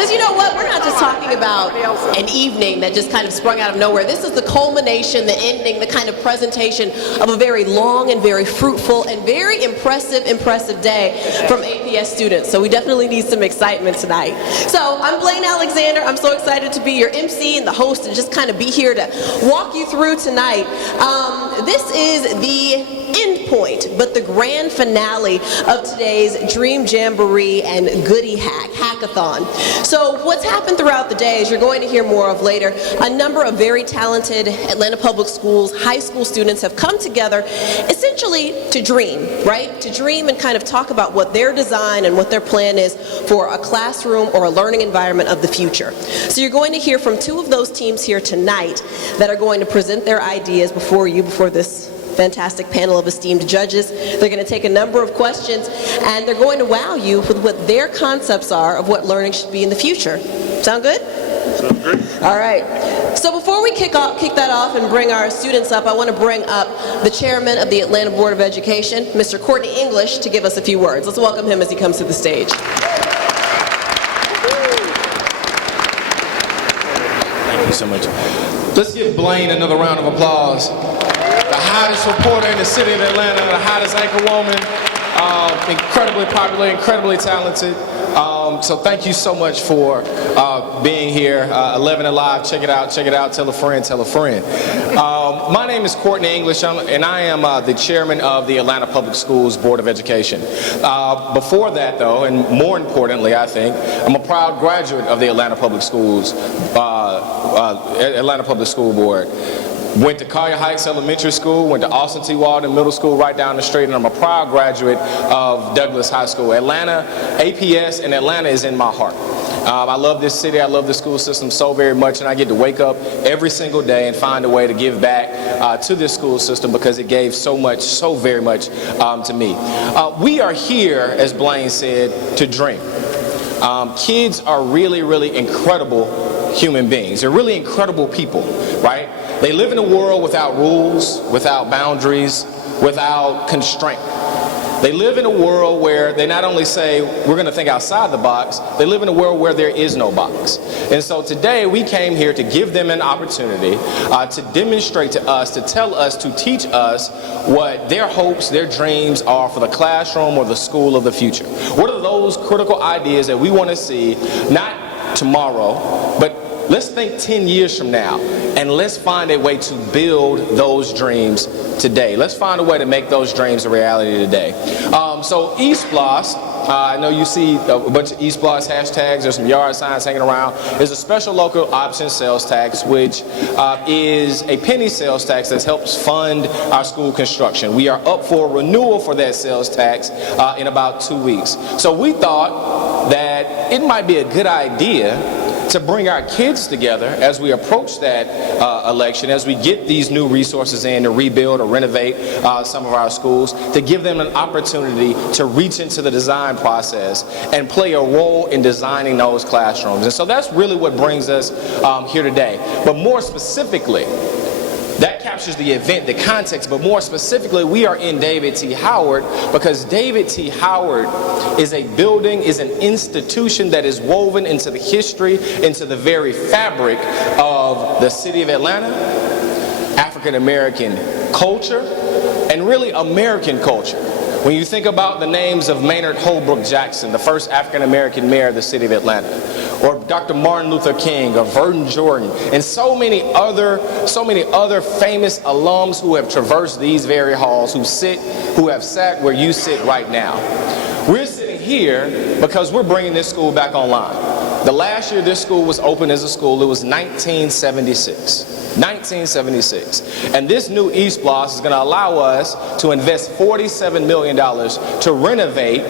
Because you know what? We're not just talking about an evening that just kind of sprung out of nowhere. This is the culmination, the ending, the kind of presentation of a very long and very fruitful and very impressive day from APS students. So we definitely need some excitement tonight. So I'm Blaine Alexander. I'm so excited to be your MC and the host and just kind of be here to walk you through tonight. This is the end point, but the grand finale of today's Dream Jamboree and Goodie Hackathon. So what's happened throughout the day, as you're going to hear more of later, a number of very talented Atlanta Public Schools high school students have come together essentially to dream, right? To dream and kind of talk about what their design and what their plan is for a classroom or a learning environment of the future. So you're going to hear from two of those teams here tonight that are going to present their ideas before this fantastic panel of esteemed judges. They're going to take a number of questions and they're going to wow you with what their concepts are of what learning should be in the future. Sound good? Sounds great. All right. So before we kick that off and bring our students up, I want to bring up the chairman of the Atlanta Board of Education, Mr. Courtney English, to give us a few words. Let's welcome him as he comes to the stage. Thank you so much. Let's give Blaine another round of applause. The hottest reporter in the city of Atlanta, the hottest anchor woman, incredibly popular, incredibly talented. So thank you so much for being here. 11 Alive, check it out, tell a friend, tell a friend. My name is Courtney English, and I am the chairman of the Atlanta Public Schools Board of Education. Before that, though, and more importantly, I think, I'm a proud graduate of the Atlanta Public Schools, Atlanta Public School Board. Went to Collier Heights Elementary School, went to Austin T. Walden Middle School right down the street, and I'm a proud graduate of Douglas High School. Atlanta, APS, and Atlanta is in my heart. I love this city, I love the school system so very much, and I get to wake up every single day and find a way to give back to this school system because it gave so much, so very much to me. We are here, as Blaine said, to dream. Kids are really, really incredible human beings. They're really incredible people, right? They live in a world without rules, without boundaries, without constraint. They live in a world where they not only say, we're going to think outside the box, they live in a world where there is no box. And so today we came here to give them an opportunity to demonstrate to us, to tell us, to teach us what their hopes, their dreams are for the classroom or the school of the future. What are those critical ideas that we want to see, not tomorrow, but let's think 10 years from now, and let's find a way to build those dreams today. Let's find a way to make those dreams a reality today. So eSplosh, I know you see a bunch of eSplosh hashtags, there's some yard signs hanging around. There's a special local option sales tax, which is a penny sales tax that helps fund our school construction. We are up for renewal for that sales tax in about 2 weeks. So we thought that it might be a good idea to bring our kids together as we approach that election, as we get these new resources in to rebuild or renovate some of our schools, to give them an opportunity to reach into the design process and play a role in designing those classrooms. And so that's really what brings us here today. But more specifically, that captures the event, the context, but more specifically, we are in David T. Howard because David T. Howard is a building, is an institution that is woven into the history, into the very fabric of the city of Atlanta, African American culture, and really American culture. When you think about the names of Maynard Holbrook Jackson, the first African American mayor of the city of Atlanta, or Dr. Martin Luther King, or Verdon Jordan, and so many other famous alums who have traversed these very halls, who have sat where you sit right now. We're sitting here because we're bringing this school back online. The last year this school was open as a school, it was 1976. 1976. And this new eSplosh is going to allow us to invest $47 million to renovate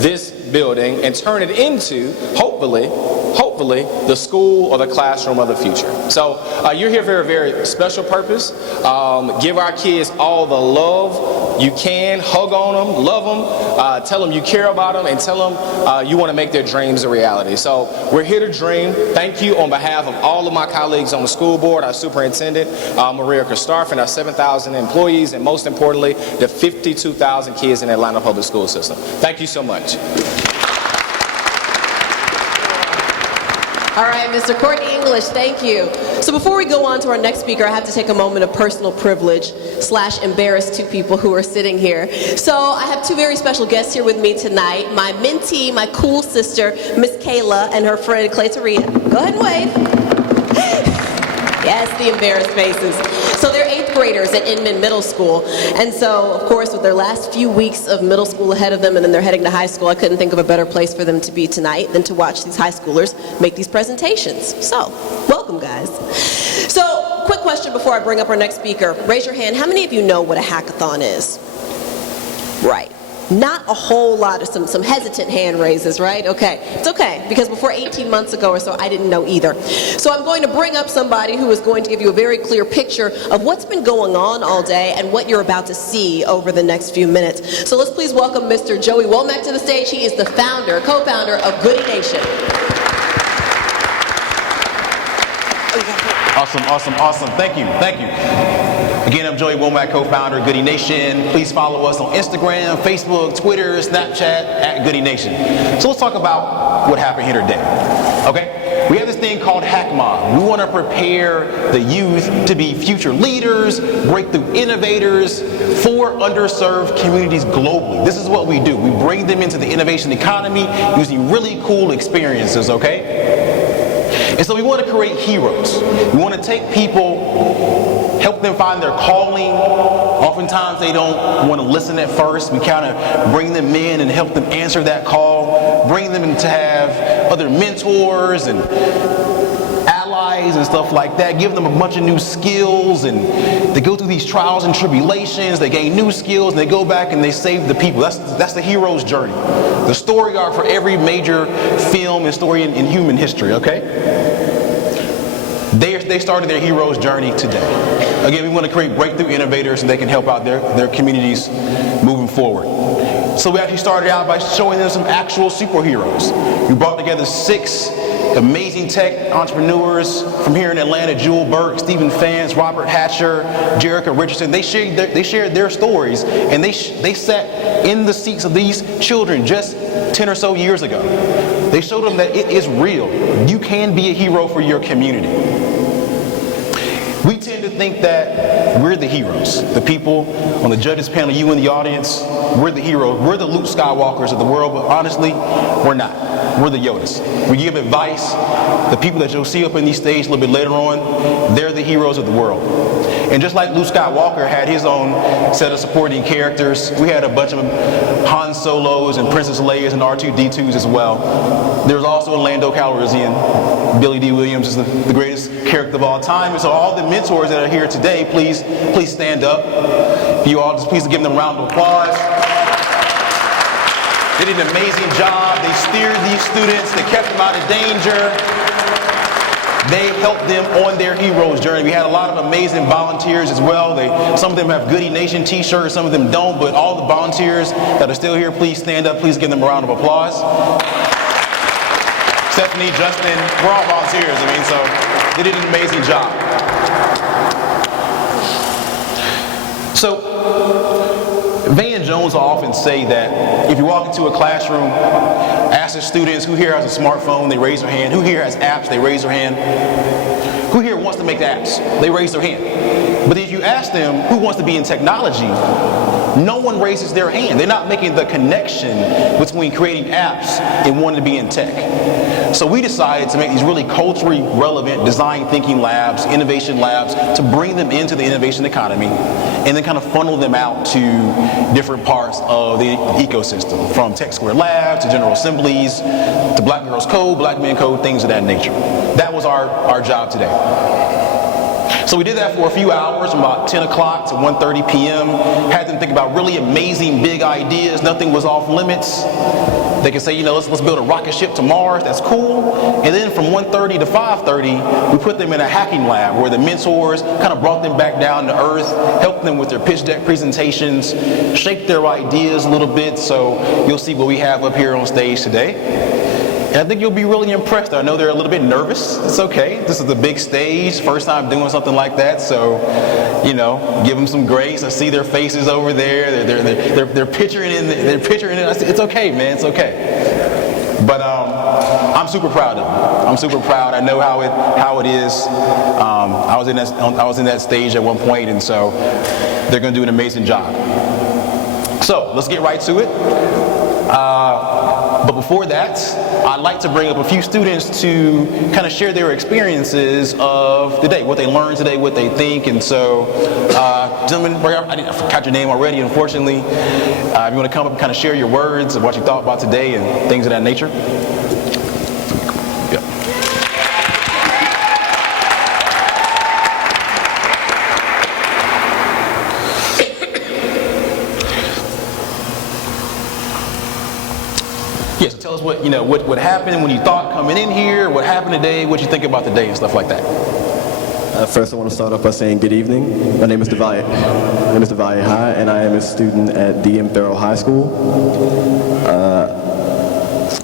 this building and turn it into, hopefully, the school or the classroom of the future. So you're here for a very special purpose. Give our kids all the love you can. Hug on them, love them, tell them you care about them, and tell them you want to make their dreams a reality. So we're here to dream. Thank you on behalf of all of my colleagues on the school board, our superintendent, Maria Christarf, and our 7,000 employees, and most importantly, the 52,000 kids in the Atlanta Public School System. Thank you so much. All right, Mr. Courtney English, thank you. So before we go on to our next speaker, I have to take a moment of personal privilege / embarrass two people who are sitting here. So I have two very special guests here with me tonight. My mentee, my cool sister, Miss Kayla, and her friend Claytoria. Go ahead and wave. Yes, the embarrassed faces. So they're 8th graders at Inman Middle School. And so, of course, with their last few weeks of middle school ahead of them and then they're heading to high school, I couldn't think of a better place for them to be tonight than to watch these high schoolers make these presentations. So, welcome, guys. So, quick question before I bring up our next speaker. Raise your hand. How many of you know what a hackathon is? Right. Not a whole lot of some hesitant hand raises, right? Okay, it's okay, because before 18 months ago or so, I didn't know either. So I'm going to bring up somebody who is going to give you a very clear picture of what's been going on all day and what you're about to see over the next few minutes. So let's please welcome Mr. Joey Womack to the stage. He is the founder, co-founder of Goody Nation. Awesome. Thank you. Again, I'm Joey Womack, co-founder of Goody Nation. Please follow us on Instagram, Facebook, Twitter, Snapchat, at Goody Nation. So let's talk about what happened here today. Okay? We have this thing called Hack Mob. We want to prepare the youth to be future leaders, breakthrough innovators for underserved communities globally. This is what we do. We bring them into the innovation economy using really cool experiences, okay? And so we want to create heroes. We want to take people, help them find their calling. Oftentimes they don't want to listen at first. We kind of bring them in and help them answer that call, bring them in to have other mentors and allies and stuff like that, give them a bunch of new skills, and they go through these trials and tribulations, they gain new skills, and they go back and they save the people. That's the hero's journey. The story arc for every major film and story in human history, okay? They started their hero's journey today. Again, we want to create breakthrough innovators so they can help out their communities moving forward. So we actually started out by showing them some actual superheroes. We brought together 6 amazing tech entrepreneurs from here in Atlanta: Jewel Burke, Stephen Fance, Robert Hatcher, Jerica Richardson. They shared their stories, and they sat in the seats of these children just 10 or so years ago. They showed them that it is real. You can be a hero for your community. We tend to think that we're the heroes. The people on the judges panel, you in the audience, we're the heroes. We're the Luke Skywalkers of the world, but honestly, we're not. We're the Yodas. We give advice. The people that you'll see up in these stages a little bit later on, they're the heroes of the world. And just like Luke Skywalker had his own set of supporting characters, we had a bunch of Han Solos and Princess Leias and R2-D2s as well. There's also Lando Calrissian. Billy D. Williams is the greatest character of all time. And so all the mentors that are here today, please stand up. You all just please give them a round of applause. They did an amazing job. They steered these students. They kept them out of danger. They helped them on their hero's journey. We had a lot of amazing volunteers as well. Some of them have Goody Nation t-shirts, some of them don't, but all the volunteers that are still here, please stand up. Please give them a round of applause. Stephanie, Justin, we're all volunteers. So they did an amazing job. So, Van Jones will often say that if you walk into a classroom, ask the students who here has a smartphone, they raise their hand. Who here has apps, they raise their hand. Who here wants to make apps? They raise their hand. But if you ask them who wants to be in technology, no one raises their hand. They're not making the connection between creating apps and wanting to be in tech. So we decided to make these really culturally relevant design thinking labs, innovation labs, to bring them into the innovation economy and then kind of funnel them out to different parts of the ecosystem, from Tech Square Labs to General Assemblies to Black Girls Code, Black Men Code, things of that nature. That was our job today. So we did that for a few hours, from about 10 o'clock to 1:30 p.m. Had them think about really amazing big ideas. Nothing was off limits. They can say, let's build a rocket ship to Mars. That's cool. And then from 1:30 to 5:30, we put them in a hacking lab where the mentors kind of brought them back down to earth, helped them with their pitch deck presentations, shaped their ideas a little bit. So you'll see what we have up here on stage today. And I think you'll be really impressed. I know they're a little bit nervous. It's okay. This is the big stage, first time doing something like that. So, give them some grace. I see their faces over there. They're picturing it. It's okay, man. It's okay. But I'm I'm super proud of them. I'm super proud. I know how it is. I was in that stage at one point, and so they're going to do an amazing job. So let's get right to it. But before that, I'd like to bring up a few students to kind of share their experiences of the day, what they learned today, what they think. And so, gentlemen, I forgot your name already, unfortunately. If you want to come up and kind of share your words of what you thought about today and things of that nature. Yeah, so tell us what happened when you thought coming in here, what happened today, what you think about the day and stuff like that. First, I want to start off by saying good evening. My name is Devalle. High, and I am a student at D.M. Farrell High School.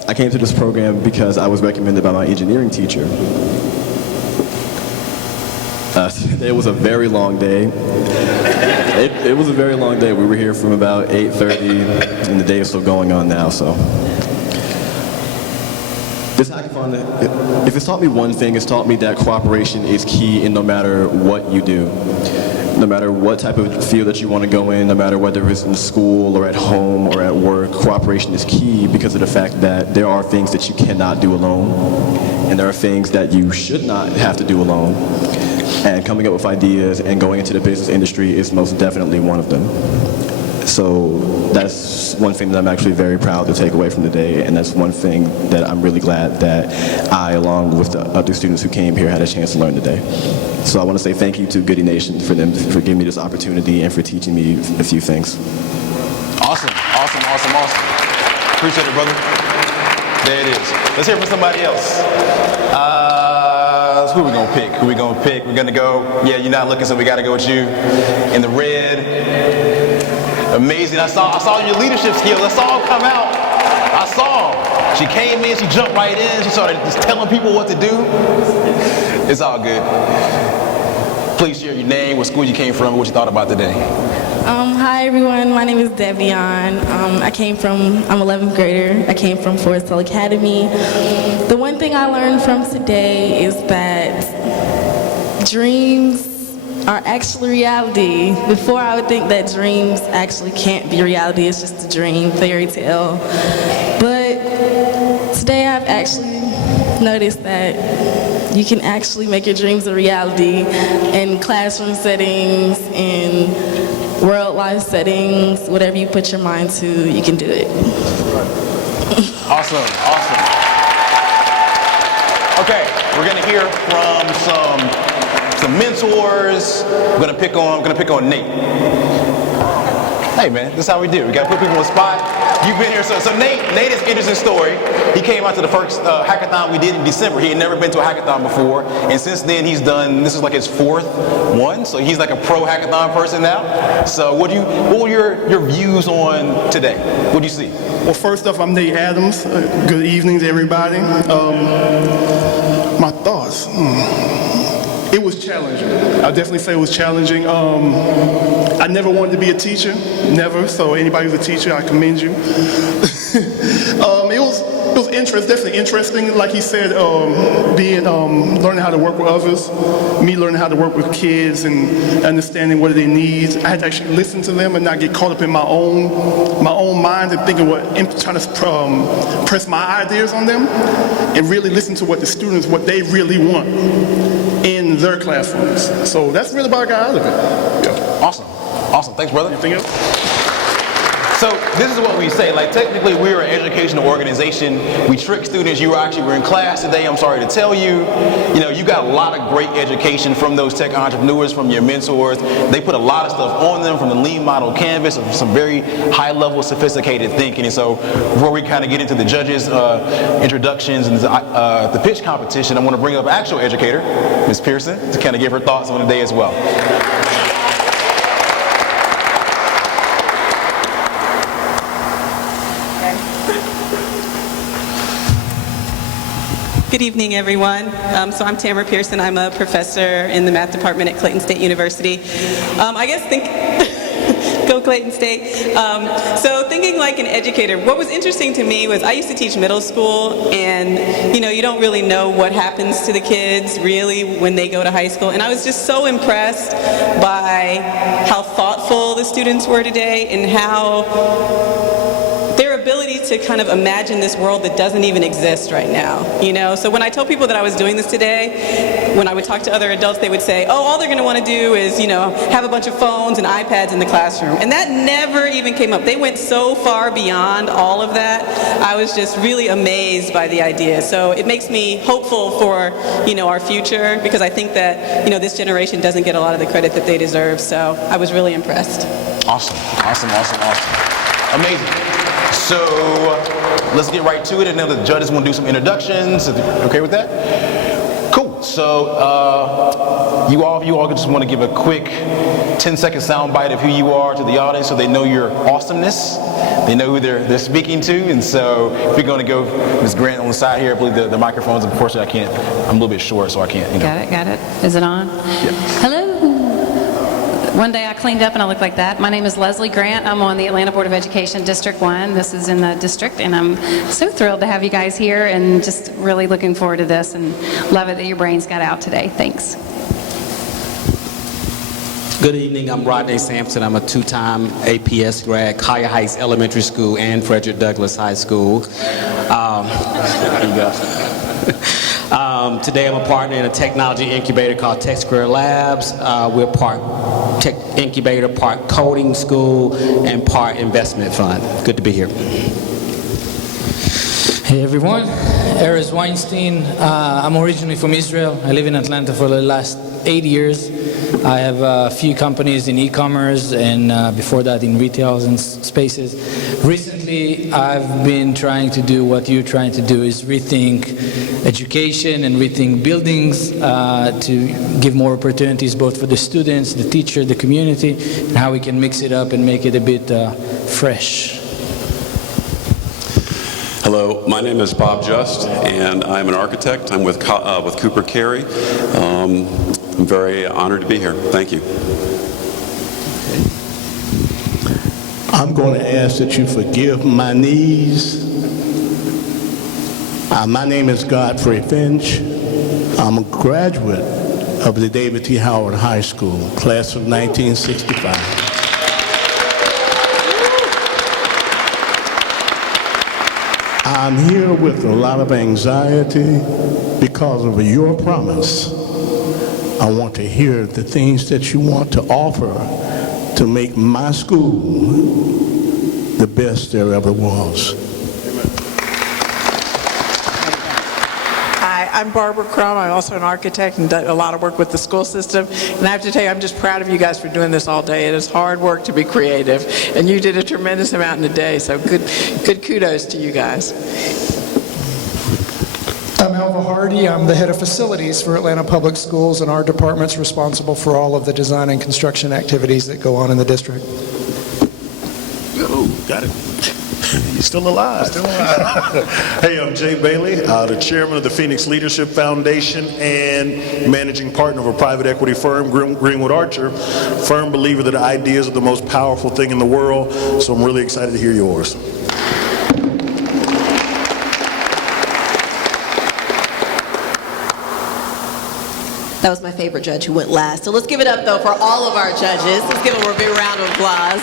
I came to this program because I was recommended by my engineering teacher. It was a very long day. It was a very long day. We were here from about 8:30, and the day is still going on now, so. This hackathon, if it's taught me one thing, it's taught me that cooperation is key in no matter what you do. No matter what type of field that you want to go in, no matter whether it's in school or at home or at work, cooperation is key because of the fact that there are things that you cannot do alone, and there are things that you should not have to do alone. And coming up with ideas and going into the business industry is most definitely one of them. So that's one thing that I'm actually very proud to take away from the day, and that's one thing that I'm really glad that I, along with the other students who came here, had a chance to learn today. So I want to say thank you to Goody Nation for giving me this opportunity and for teaching me a few things. Awesome. Appreciate it, brother. There it is. Let's hear from somebody else. Who are we gonna pick? We're gonna go, yeah, you're not looking, so we gotta go with you. In the red. Amazing. I saw your leadership skills. I saw them come out. I saw them. She came in, she jumped right in, she started just telling people what to do. It's all good. Please share your name, what school you came from, what you thought about today. Hi everyone, my name is Devion. I'm 11th grader. I came from Forest Hill Academy. The one thing I learned from today is that dreams are actually reality. Before I would think that dreams actually can't be reality, it's just a dream, fairy tale. But today I've actually noticed that you can actually make your dreams a reality in classroom settings, in world life settings, whatever you put your mind to, you can do it. Awesome. Okay, we're gonna hear from some mentors. I'm gonna pick on Nate. Hey man, this is how we do. We gotta put people on the spot. You've been here, so Nate is an interesting story. He came out to the first hackathon we did in December. He had never been to a hackathon before, and since then this is like his fourth one, so he's like a pro hackathon person now. So what were your views on today? What do you see? Well, first off, I'm Nate Adams. Good evening to everybody. My thoughts. It was challenging. I'll definitely say it was challenging. I never wanted to be a teacher, never. So anybody who's a teacher, I commend you. It was definitely interesting. Like he said, learning how to work with others, me learning how to work with kids and understanding what they need. I had to actually listen to them and not get caught up in my own mind and thinking trying to press my ideas on them, and really listen to what they really want in their classrooms. So that's really what I got out of it. Yeah. Awesome. Thanks, brother. Anything else? So this is what we say. Like technically, we're an educational organization. We trick students. You were in class today. I'm sorry to tell you. You got a lot of great education from those tech entrepreneurs, from your mentors. They put a lot of stuff on them from the lean model canvas, of some very high-level, sophisticated thinking. And so, before we kind of get into the judges' introductions and the pitch competition, I want to bring up actual educator, Ms. Pearson, to kind of give her thoughts on the day as well. Good evening, everyone. So I'm Tamara Pearson. I'm a professor in the math department at Clayton State University. Good Go Clayton State. So thinking like an educator, what was interesting to me was I used to teach middle school, and you don't really know what happens to the kids really when they go to high school. And I was just so impressed by how thoughtful the students were today and how their ability to kind of imagine this world that doesn't even exist right now, So when I told people that I was doing this today, when I would talk to other adults, they would say, oh, all they're going to want to do is, have a bunch of phones and iPads in the classroom. And that never even came up. They went so far beyond all of that. I was just really amazed by the idea. So it makes me hopeful for, our future, because I think that, this generation doesn't get a lot of the credit that they deserve. So I was really impressed. Awesome. Amazing. So let's get right to it. I know the judges want to do some introductions. Okay with that? Cool. So you all just want to give a quick 10-second soundbite of who you are to the audience, so they know your awesomeness. They know who they're speaking to. And so if we're going to go, Ms. Grant on the side here, I believe the microphones, unfortunately, I can't. I'm a little bit short, so I can't. Got it. Is it on? Yeah. Hello. One day I cleaned up and I looked like that. My name is Leslie Grant. I'm on the Atlanta Board of Education District 1. This is in the district, and I'm so thrilled to have you guys here and just really looking forward to this and love it that your brains got out today. Thanks. Good evening, I'm Rodney Sampson. I'm a two-time APS grad, Collier Heights Elementary School and Frederick Douglass High School. There you go. Today I'm a partner in a technology incubator called Tech Square Labs. We're part tech incubator, part coding school, and part investment fund. Good to be here. Hey everyone, Erez Weinstein. I'm originally from Israel. I live in Atlanta for the last 8 years. I have a few companies in e-commerce and before that in retail and spaces. Recently, I've been trying to do what you're trying to do, is rethink education and rethink buildings to give more opportunities both for the students, the teacher, the community, and how we can mix it up and make it a bit fresh. Hello, my name is Bob Just, and I'm an architect. I'm with Cooper Carey. I'm very honored to be here. Thank you. I'm going to ask that you forgive my knees. My name is Godfrey Finch. I'm a graduate of the David T. Howard High School, class of 1965. I'm here with a lot of anxiety because of your promise. I want to hear the things that you want to offer to make my school the best there ever was. Hi, I'm Barbara Crum. I'm also an architect and done a lot of work with the school system. And I have to tell you, I'm just proud of you guys for doing this all day. It is hard work to be creative, and you did a tremendous amount in a day. So good kudos to you guys. I'm Alva Hardy. I'm the head of facilities for Atlanta Public Schools, and our department's responsible for all of the design and construction activities that go on in the district. Oh, got it. He's still alive. Hey, I'm Jay Bailey, the chairman of the Phoenix Leadership Foundation and managing partner of a private equity firm, Greenwood Archer. Firm believer that ideas are the most powerful thing in the world, so I'm really excited to hear yours. That was my favorite judge who went last. So let's give it up, though, for all of our judges. Let's give them a big round of applause.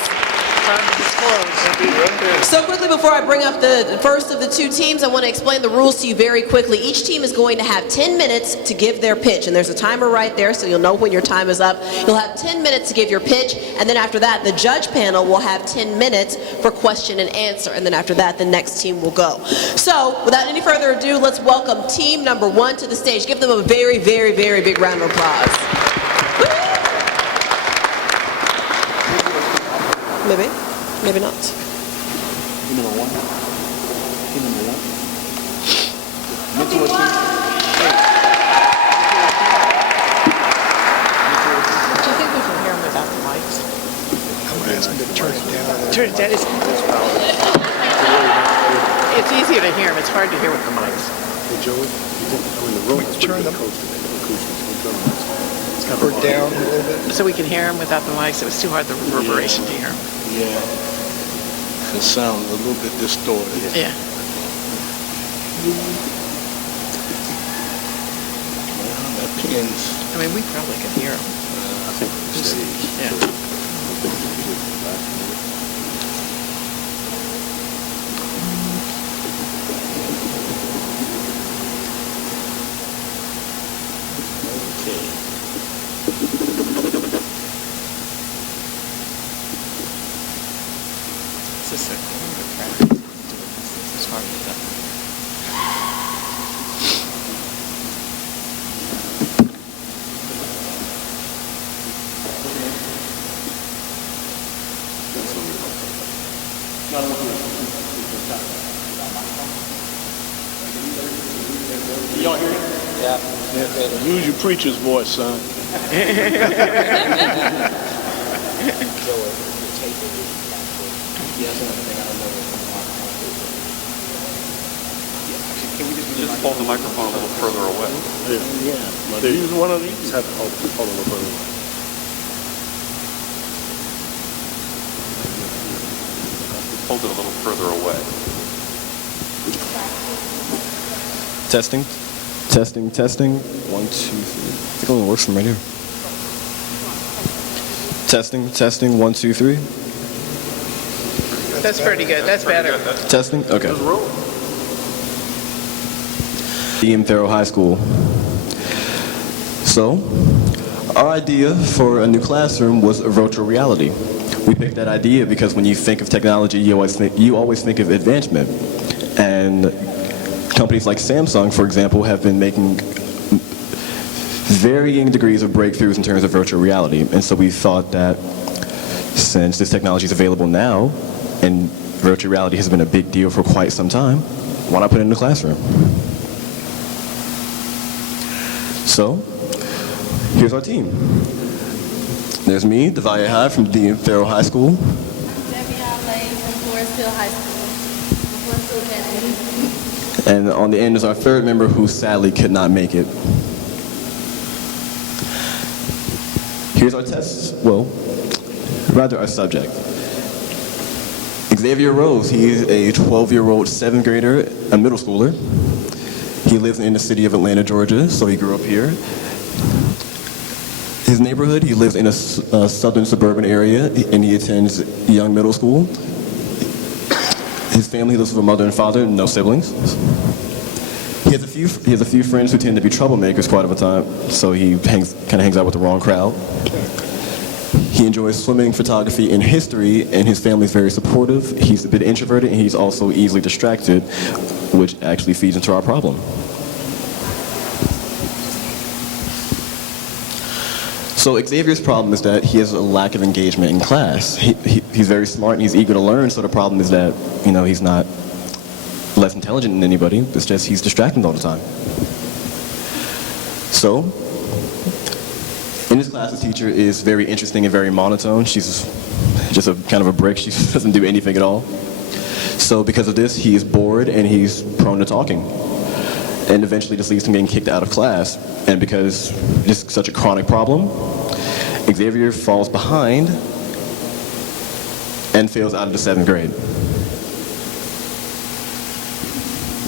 So quickly, before I bring up the first of the two teams, I want to explain the rules to you very quickly. Each team is going to have 10 minutes to give their pitch, and there's a timer right there, so you'll know when your time is up. You'll have 10 minutes to give your pitch, and then after that, the judge panel will have 10 minutes for question and answer, and then after that, the next team will go. So, without any further ado, let's welcome team number 1 to the stage. Give them a very, very, very big round of applause. Maybe. Maybe not. Team number 1. Team number 1. Do you think we can hear them without the mics? I'm asking to turn it down. Turn it down. It's easier to hear them. It's hard to hear with the mics. Hey, Joey, the room is turn them or down a little bit. So we can hear them without the mics. It was too hard, the reverberation to hear them. Yeah. It sounds a little bit distorted. Yeah. Well, that pins. I mean, we probably can hear them. I think we're stage. Yeah. It's just a corner track. It's hard to tell. Y'all hear it? Yeah. Use your preacher's voice, son. Just hold the microphone a little further away. Yeah. But use one of these. Just have to hold a little further away. Hold it a little further away. Testing, testing, testing. 1, 2, 3. I think it only works from right here. Testing, testing. 1, 2, 3. That's pretty good. That's better. Testing. Okay. Dean Farrell High School. So, our idea for a new classroom was virtual reality. We picked that idea because when you think of technology, you always think of advancement. And companies like Samsung, for example, have been making varying degrees of breakthroughs in terms of virtual reality. And so we thought that since this technology is available now, and virtual reality has been a big deal for quite some time, why not put it in the classroom? So, here's our team. There's me, Devalle High from Dean Farrell High School. And on the end is our third member who sadly could not make it. Here's our test, well, rather our subject. Xavier Rose, he's a 12-year-old 7th grader, a middle schooler. He lives in the city of Atlanta, Georgia, so he grew up here. His neighborhood, he lives in a southern suburban area, and he attends Young Middle School. His family lives with a mother and father, no siblings. He has a few friends who tend to be troublemakers quite of a time, so he kind of hangs out with the wrong crowd. He enjoys swimming, photography, and history, and his family is very supportive. He's a bit introverted, and he's also easily distracted, which actually feeds into our problem. So Xavier's problem is that he has a lack of engagement in class. He's very smart and he's eager to learn, so the problem is that, he's not less intelligent than anybody. It's just he's distracted all the time. So, in his class, the teacher is very interesting and very monotone. She's just a kind of a brick. She doesn't do anything at all. So because of this, he is bored and he's prone to talking. And eventually this leads to him getting kicked out of class. And because this is such a chronic problem, Xavier falls behind and fails out of the 7th grade.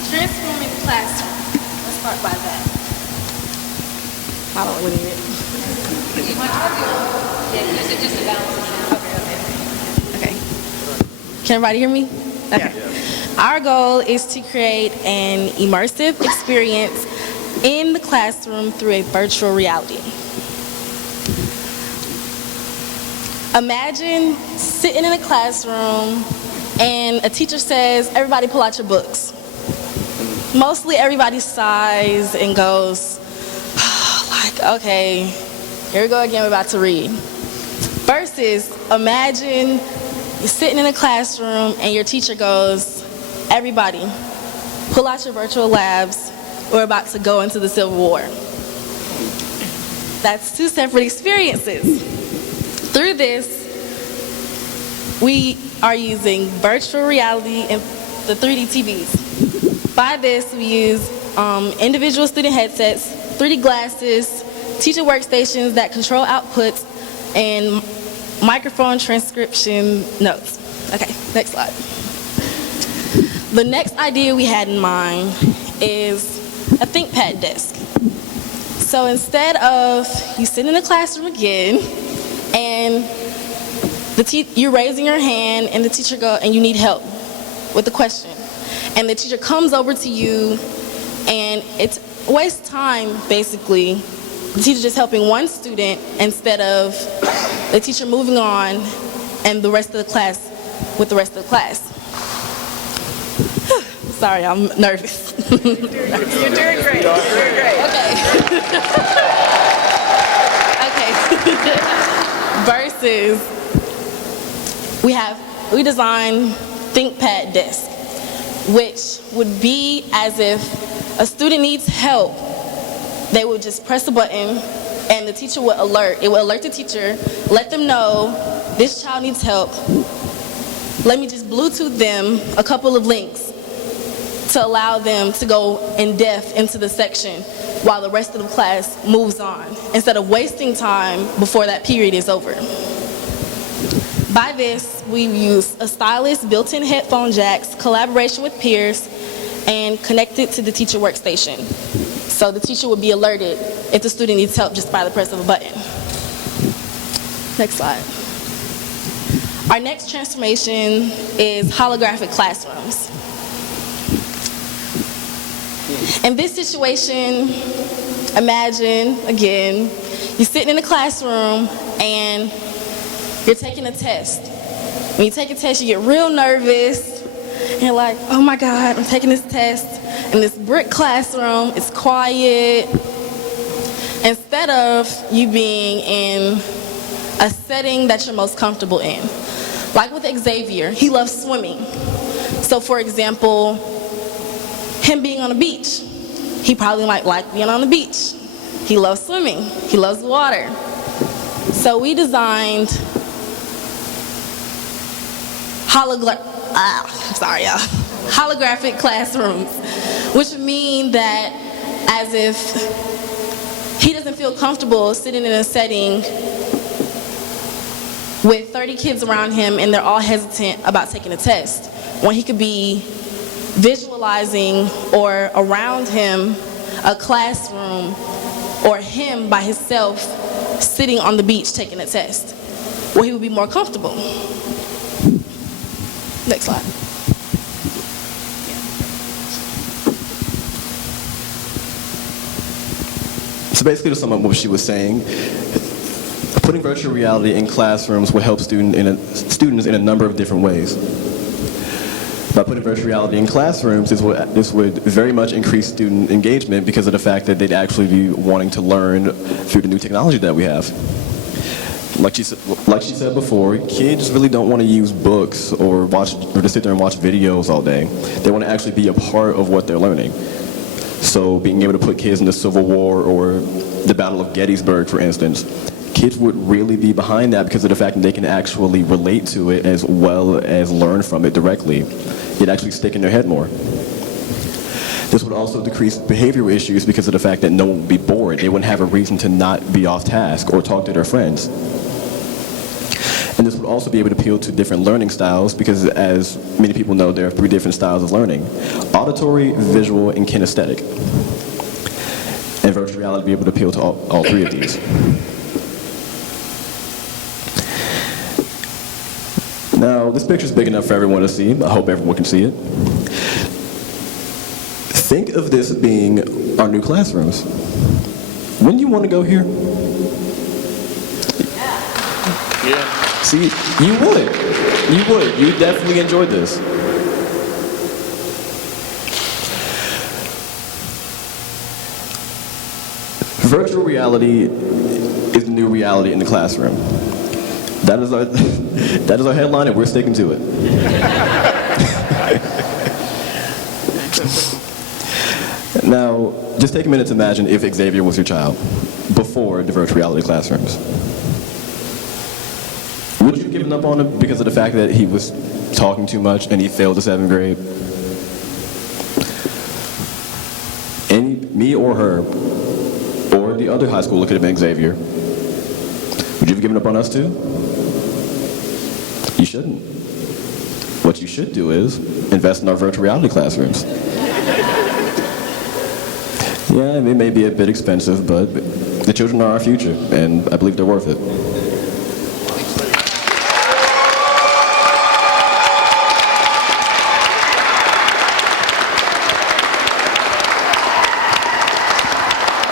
Transforming the classroom. Let's start by that. I don't really need it. Okay. Can everybody hear me? Okay. Our goal is to create an immersive experience in the classroom through a virtual reality. Imagine sitting in a classroom and a teacher says, everybody pull out your books. Mostly everybody sighs and goes, okay, here we go again, we're about to read. Versus, imagine you're sitting in a classroom and your teacher goes, everybody, pull out your virtual labs, we're about to go into the Civil War. That's 2 separate experiences. Through this, we are using virtual reality and the 3D TVs. By this, we use individual student headsets, 3D glasses, teacher workstations that control outputs, and microphone transcription notes. Okay, next slide. The next idea we had in mind is a ThinkPad desk. So instead of you sitting in the classroom again and you're raising your hand and the teacher and you need help with the question, and the teacher comes over to you and it's a waste of time basically. The teacher just helping one student instead of the teacher moving on and the rest of the class with the rest of the class. Sorry, I'm nervous. You're doing great. You're doing great. Okay. Okay. Versus, we designed ThinkPad desk, which would be as if a student needs help. They would just press a button and the teacher would alert. It would alert the teacher, let them know this child needs help. Let me just Bluetooth them a couple of links to allow them to go in depth into the section while the rest of the class moves on, instead of wasting time before that period is over. By this, we use a stylus, built-in headphone jacks, collaboration with peers, and connected to the teacher workstation. So the teacher would be alerted if the student needs help just by the press of a button. Next slide. Our next transformation is holographic classrooms. In this situation, imagine, again, you're sitting in the classroom and you're taking a test. When you take a test, you get real nervous. And you're like, oh my God, I'm taking this test in this brick classroom. It's quiet. Instead of you being in a setting that you're most comfortable in. Like with Xavier, he loves swimming. So for example, him being on a beach, he probably might like being on the beach. He loves swimming. He loves water. So we designed holographic classrooms, which would mean that as if he doesn't feel comfortable sitting in a setting with 30 kids around him and they're all hesitant about taking a test, when he could be visualizing or around him a classroom or him by himself sitting on the beach taking a test where he would be more comfortable. Next slide. So basically, to sum up what she was saying, putting virtual reality in classrooms will help students in a number of different ways. By putting virtual reality in classrooms, this would very much increase student engagement because of the fact that they'd actually be wanting to learn through the new technology that we have. Like she said before, kids really don't want to use books or just sit there and watch videos all day. They want to actually be a part of what they're learning. So being able to put kids in the Civil War or the Battle of Gettysburg, for instance, kids would really be behind that because of the fact that they can actually relate to it as well as learn from it directly. It'd actually stick in their head more. This would also decrease behavioral issues because of the fact that no one would be bored. They wouldn't have a reason to not be off task or talk to their friends. And this would also be able to appeal to different learning styles because, as many people know, there are 3 different styles of learning: auditory, visual, and kinesthetic. And virtual reality would be able to appeal to all 3 of these. Now, this picture is big enough for everyone to see. I hope everyone can see it. Think of this as being our new classrooms. Wouldn't you want to go here? Yeah. See, you would. You would. You definitely enjoyed this. Virtual reality is the new reality in the classroom. That is our headline, and we're sticking to it. Now, just take a minute to imagine if Xavier was your child before the virtual reality classrooms. Would you have given up on him because of the fact that he was talking too much and he failed the 7th grade? Me or her, or the other high school, it could have been Xavier. Would you have given up on us too? You shouldn't. What you should do is invest in our virtual reality classrooms. Yeah, it may be a bit expensive, but the children are our future, and I believe they're worth it.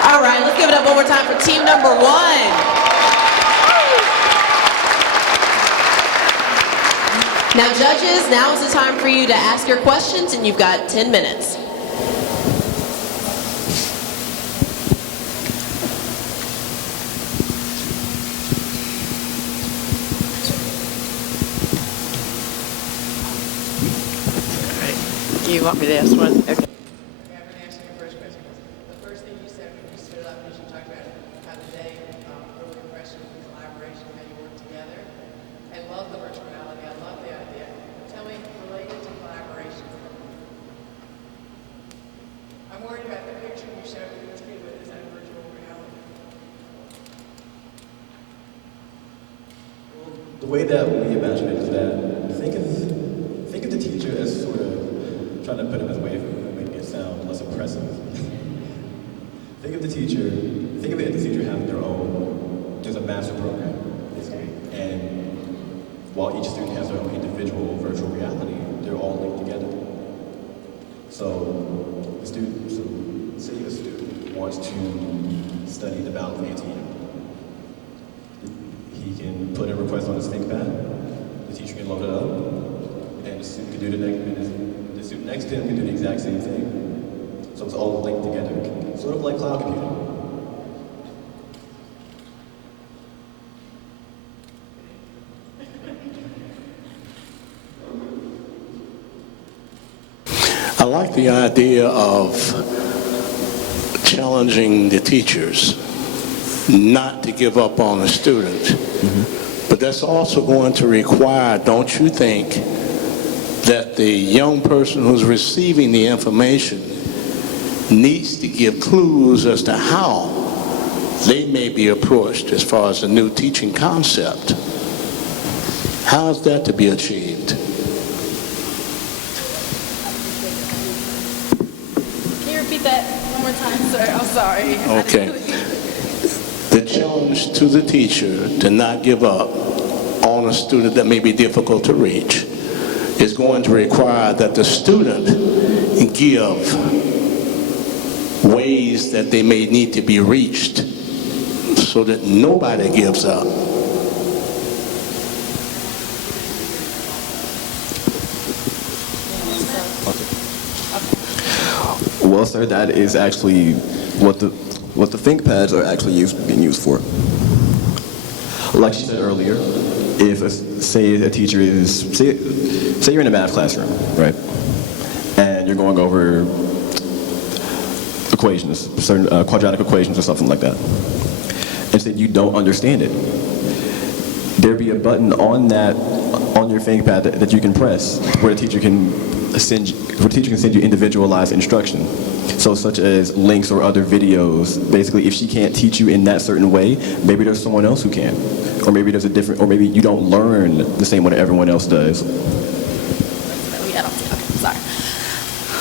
All right, let's give it up one more time for team number 1. Now, judges, now is the time for you to ask your questions, and you've got 10 minutes. You want me to ask one? Okay. The way that we imagine it is that think of the teacher as sort of trying to put him as a way of making it sound less impressive. Think of the teacher having there's a master program, basically. And while each student has their own individual virtual reality, they're all linked together. So say a student wants to study the Battle of Antietam. He can put a request on his ThinkPad, the teacher can load it up, and the student can do the student next to him can do the exact same thing. So it's all linked together, sort of like cloud computing. I like the idea of challenging the teachers not to give up on a student. But that's also going to require, don't you think, that the young person who's receiving the information needs to give clues as to how they may be approached as far as a new teaching concept. How is that to be achieved? Can you repeat that one more time, sir? I'm sorry. Okay. The challenge to the teacher to not give up on a student that may be difficult to reach is going to require that the student give ways that they may need to be reached so that nobody gives up. Well, sir, that is actually what the ThinkPads are actually being used for. Like she said earlier, if say a teacher is say you're in a math classroom, right, and you're going over equations, certain quadratic equations or something like that, and say you don't understand it, there'd be a button on your ThinkPad that you can press where the teacher can send you individualized instruction. So such as links or other videos. Basically, if she can't teach you in that certain way, maybe there's someone else who can. Or maybe there's or maybe you don't learn the same way that everyone else does.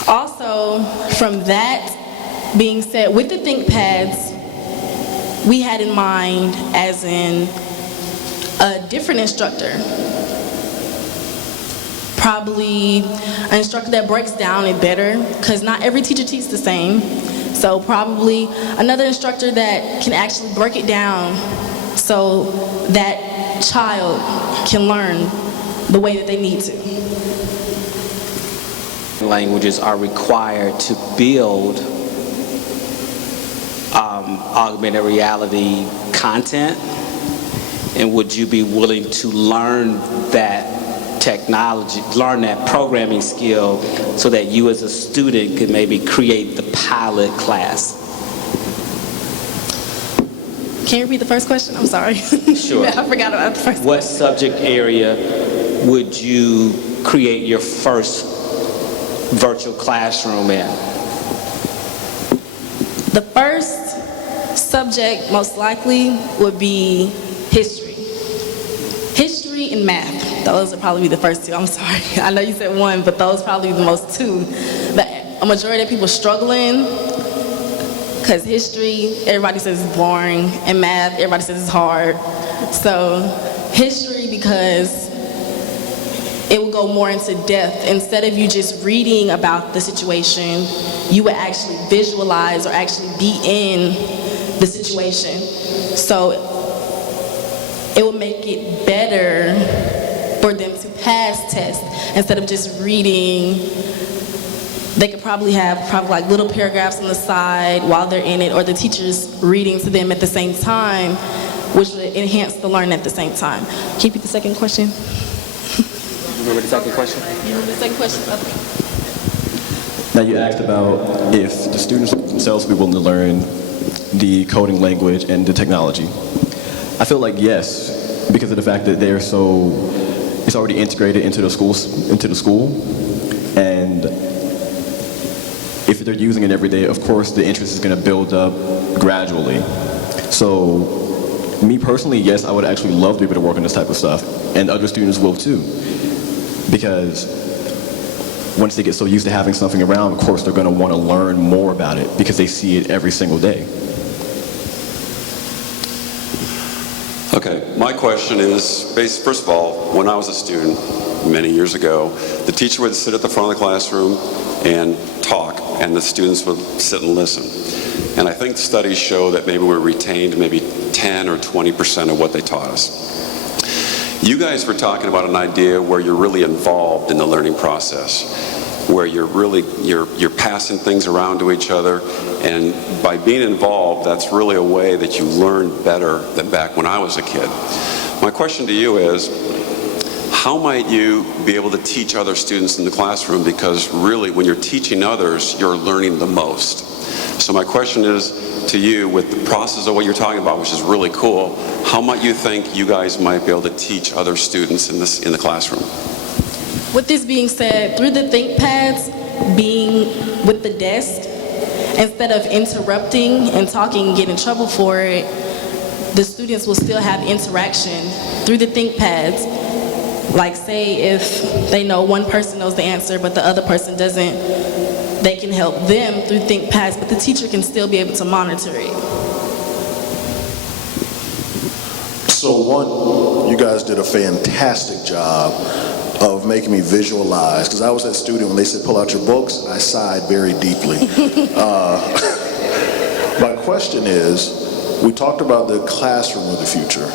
Also, from that being said, with the ThinkPads, we had in mind as in a different instructor. Probably an instructor that breaks down it better, because not every teacher teaches the same. So probably another instructor that can actually break it down so that child can learn the way that they need to. Languages are required to build augmented reality content, and would you be willing to learn that technology, learn that programming skill so that you as a student could maybe create the pilot class? Can you repeat the first question? I'm sorry. Sure. I forgot about the first What subject area would you create your first virtual classroom in? The first subject most likely would be history. History and math. Those would probably be the first two. I'm sorry. I know you said one, but those probably the most two. But a majority of people struggling because history, everybody says it's boring, and math, everybody says it's hard. So history, because it will go more into depth. Instead of you just reading about the situation, you would actually visualize or actually be in the situation. So it would make it better for them to pass tests instead of just reading. They could probably have like little paragraphs on the side while they're in it, or the teacher's reading to them at the same time, which would enhance the learning at the same time. Can you repeat the second question? Remember the second question? The second question. Now you asked about if the students themselves would be willing to learn the coding language and the technology. I feel like yes, because of the fact that it's already integrated into the school, and if they're using it every day, of course the interest is going to build up gradually. So me personally, yes, I would actually love to be able to work on this type of stuff, and other students will too, because once they get so used to having something around, of course they're going to want to learn more about it because they see it every single day. Okay, my question is, first of all, when I was a student many years ago, the teacher would sit at the front of the classroom and talk, and the students would sit and listen. And I think studies show that maybe we retained maybe 10 or 20% of what they taught us. You guys were talking about an idea where you're really involved in the learning process, where you're passing things around to each other, and by being involved, that's really a way that you learn better than back when I was a kid. My question to you is, how might you be able to teach other students in the classroom? Because really, when you're teaching others, you're learning the most. So my question is to you, with the process of what you're talking about, which is really cool, how might you think you guys might be able to teach other students in the classroom? With this being said, through the ThinkPads being with the desk, instead of interrupting and talking and getting in trouble for it, the students will still have interaction through the ThinkPads. Like say if they know one person knows the answer but the other person doesn't, they can help them through ThinkPads, but the teacher can still be able to monitor it. So one, you guys did a fantastic job of making me visualize, because I was that student when they said pull out your books, I sighed very deeply. My question is, we talked about the classroom of the future.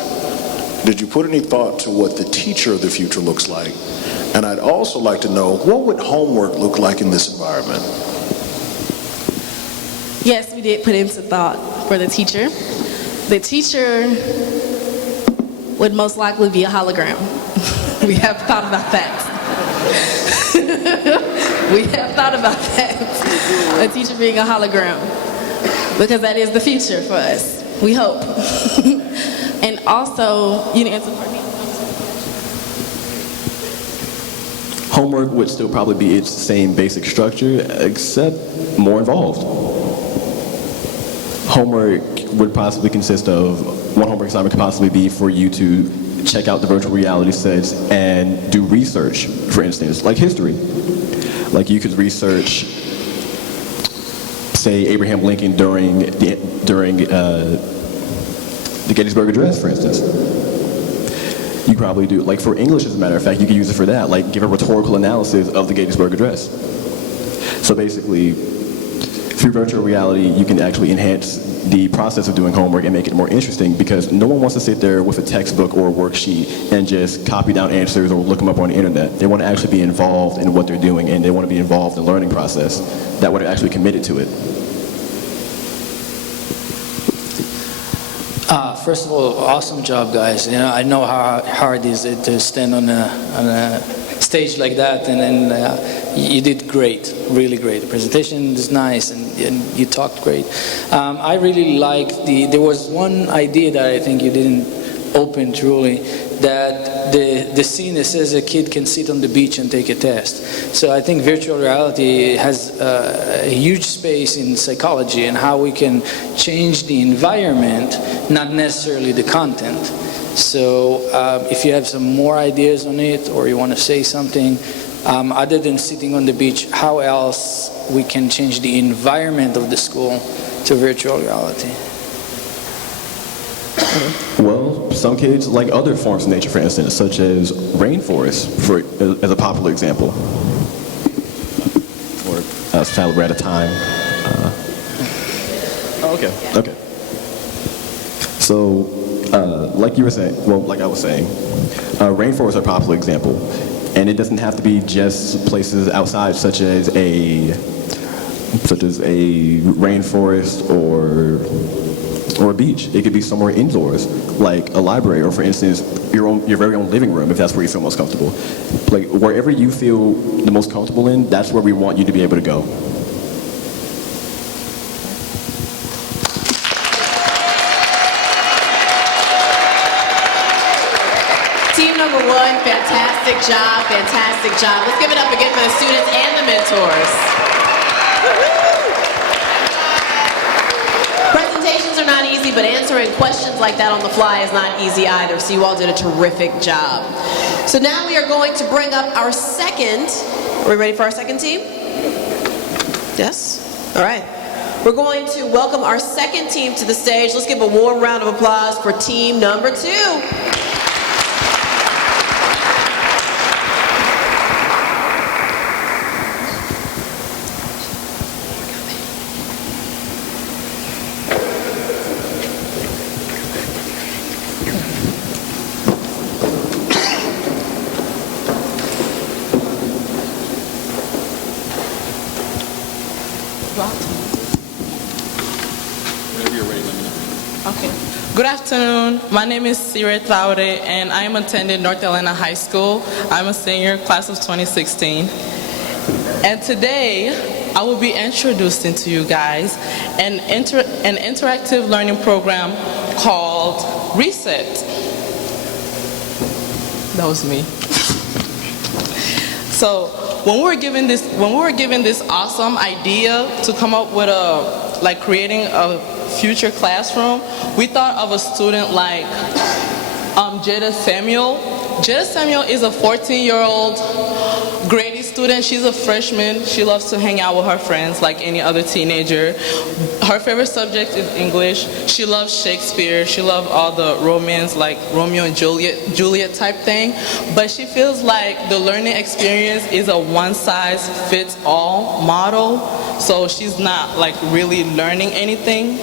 Did you put any thought to what the teacher of the future looks like? And I'd also like to know, what would homework look like in this environment? Yes, we did put into thought for the teacher. The teacher would most likely be a hologram. We have thought about that. We have thought about that. A teacher being a hologram. Because that is the future for us. We hope. And also, you didn't answer for me. Homework would still probably be its same basic structure, except more involved. Homework would possibly consist of, one homework assignment could possibly be for you to check out the virtual reality sets and do research, for instance, like history. Like you could research, say, Abraham Lincoln during the Gettysburg Address, for instance. You probably do, like for English, as a matter of fact, you could use it for that, like give a rhetorical analysis of the Gettysburg Address. So basically, through virtual reality, you can actually enhance the process of doing homework and make it more interesting, because no one wants to sit there with a textbook or a worksheet and just copy down answers or look them up on the internet. They want to actually be involved in what they're doing, and they want to be involved in the learning process that would actually committed to it. First of all, awesome job, guys. You know, I know how hard it is to stand on a stage like that, and you did great, really great. The presentation is nice, and you talked great. I really liked there was one idea that I think you didn't open truly, that the scene that says a kid can sit on the beach and take a test. So I think virtual reality has a huge space in psychology and how we can change the environment, not necessarily the content. So if you have some more ideas on it or you want to say something, other than sitting on the beach, how else we can change the environment of the school to virtual reality? Well, some kids like other forms of nature, for instance, such as rainforests, as a popular example. Or Tyler, we're at a time. Okay. So, like you were saying, well, like I was saying, rainforests are a popular example, and it doesn't have to be just places outside, such as a rainforest or a beach. It could be somewhere indoors, like a library, or for instance, your very own living room, if that's where you feel most comfortable. Like wherever you feel the most comfortable in, that's where we want you to be able to go. Team number one, fantastic job, fantastic job. Let's give it up again for the students and the mentors. Presentations are not easy, but answering questions like that on the fly is not easy either, so you all did a terrific job. So now we are going to bring up our second, are we ready for our second team? Yes? All right. We're going to welcome our second team to the stage. Let's give a warm round of applause for team number 2. Good afternoon. My name is Sire Traore, and I am attending North Atlanta High School. I'm a senior, class of 2016. And today, I will be introducing to you guys an interactive learning program called Reset. That was me. So when we were given this awesome idea to come up with creating a future classroom, we thought of a student like Jada Samuel. Jada Samuel is a 14-year-old Grady student. She's a freshman. She loves to hang out with her friends like any other teenager. Her favorite subject is English. She loves Shakespeare. She loves all the romance, like Romeo and Juliet type thing. But she feels like the learning experience is a one-size-fits-all model. So she's not like really learning anything.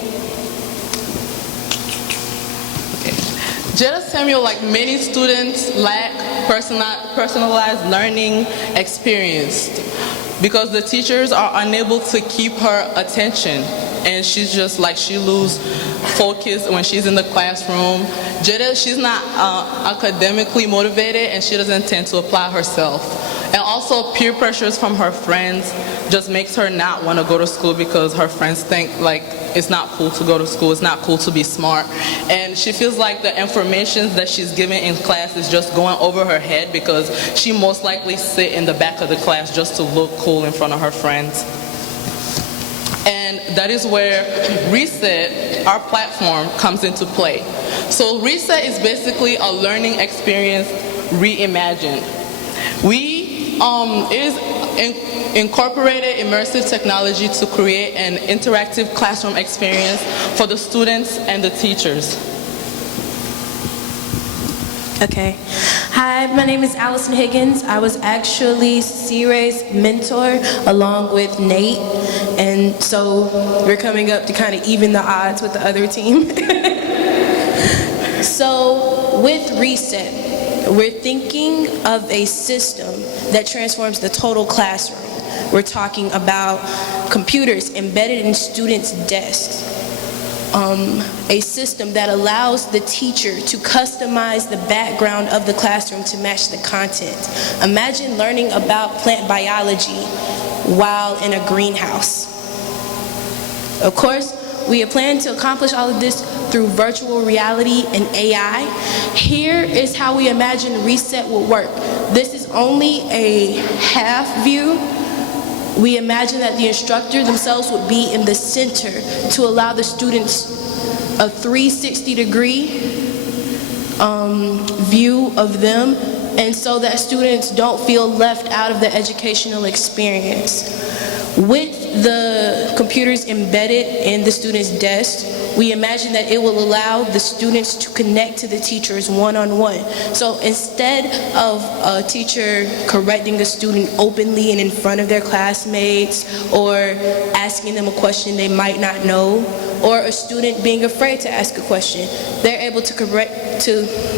Jada Samuel, like many students, lack personalized learning experience because the teachers are unable to keep her attention, and she's just like, she loses focus when she's in the classroom. Jada, she's not academically motivated, and she doesn't tend to apply herself. And also peer pressures from her friends just makes her not want to go to school because her friends think like it's not cool to go to school, it's not cool to be smart. And she feels like the information that she's given in class is just going over her head because she most likely sit in the back of the class just to look cool in front of her friends. And that is where Reset, our platform, comes into play. So Reset is basically a learning experience reimagined. It is incorporated immersive technology to create an interactive classroom experience for the students and the teachers. Okay. Hi, my name is Allison Higgins. I was actually Cire's mentor along with Nate. And so we're coming up to kind of even the odds with the other team. So with Reset, we're thinking of a system that transforms the total classroom. We're talking about computers embedded in students' desks. A system that allows the teacher to customize the background of the classroom to match the content. Imagine learning about plant biology while in a greenhouse. Of course, we have planned to accomplish all of this through virtual reality and AI. Here is how we imagine Reset will work. This is only a half view. We imagine that the instructor themselves would be in the center to allow the students a 360-degree view of them, and so that students don't feel left out of the educational experience. With the computers embedded in the student's desk, we imagine that it will allow the students to connect to the teachers one-on-one. So instead of a teacher correcting the student openly and in front of their classmates, or asking them a question they might not know, or a student being afraid to ask a question, they're able to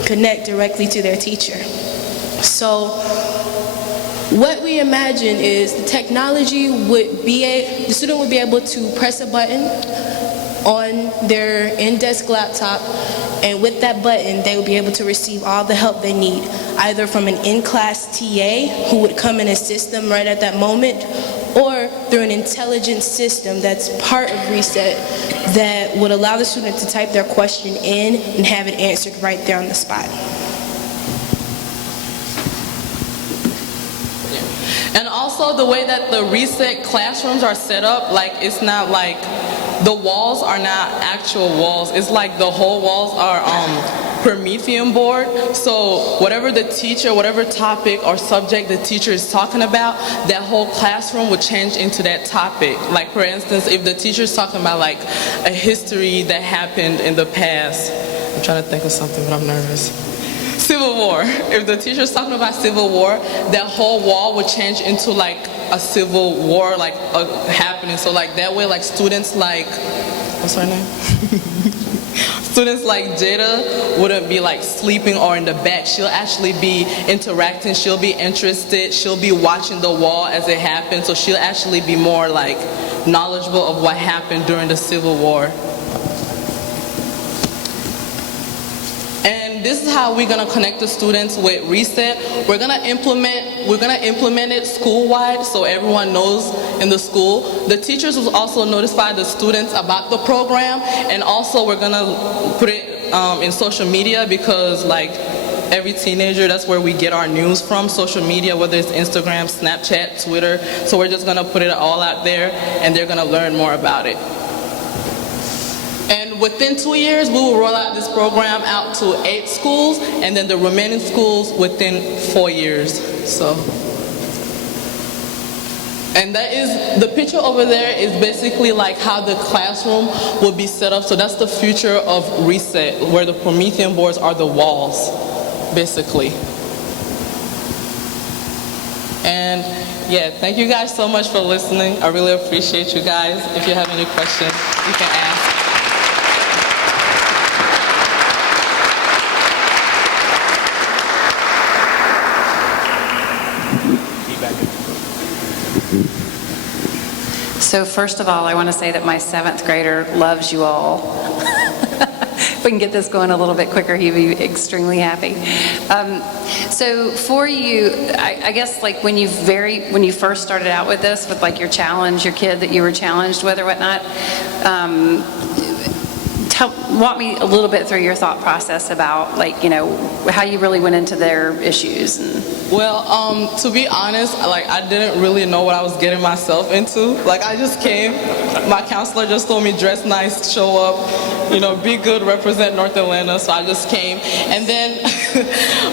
connect directly to their teacher. So what we imagine is the technology would be the student would be able to press a button on their in-desk laptop, and with that button they would be able to receive all the help they need, either from an in-class TA who would come and assist them right at that moment, or through an intelligence system that's part of Reset that would allow the student to type their question in and have it answered right there on the spot. And also the way that the Reset classrooms are set up, like it's not like the walls are not actual walls. It's like the whole walls are Promethean board. So whatever the teacher, whatever topic or subject the teacher is talking about, that whole classroom would change into that topic. Like for instance, if the teacher is talking about like a history that happened in the past. I'm trying to think of something, but I'm nervous. Civil War. If the teacher's talking about Civil War, that whole wall would change into like a Civil War like happening. So like that way, like students like, what's her name? Students like Jada wouldn't be like sleeping or in the back. She'll actually be interacting. She'll be interested. She'll be watching the wall as it happens. So she'll actually be more like knowledgeable of what happened during the Civil War. And this is how we're gonna connect the students with Reset. We're gonna implement it school-wide so everyone knows in the school. The teachers will also notify the students about the program, and also we're gonna put it in social media, because like every teenager, that's where we get our news from, social media, whether it's Instagram, Snapchat, Twitter. So we're just gonna put it all out there and they're gonna learn more about it. And within 2 years, we will roll out this program out to 8 schools, and then the remaining schools within 4 years. So, and that is, the picture over there is basically like how the classroom will be set up. So that's the future of Reset, where the Promethean boards are the walls, basically. And yeah, thank you guys so much for listening. I really appreciate you guys. If you have any questions, you can ask. So first of all, I want to say that my 7th grader loves you all. If we can get this going a little bit quicker, he'd be extremely happy. So for you, I guess like when you first started out with this, with like your challenge, your kid that you were challenged with or whatnot, walk me a little bit through your thought process about like, you know, how you really went into their issues. Well, to be honest, like I didn't really know what I was getting myself into. Like I just came, my counselor just told me dress nice, show up, you know, be good, represent North Atlanta. So I just came, and then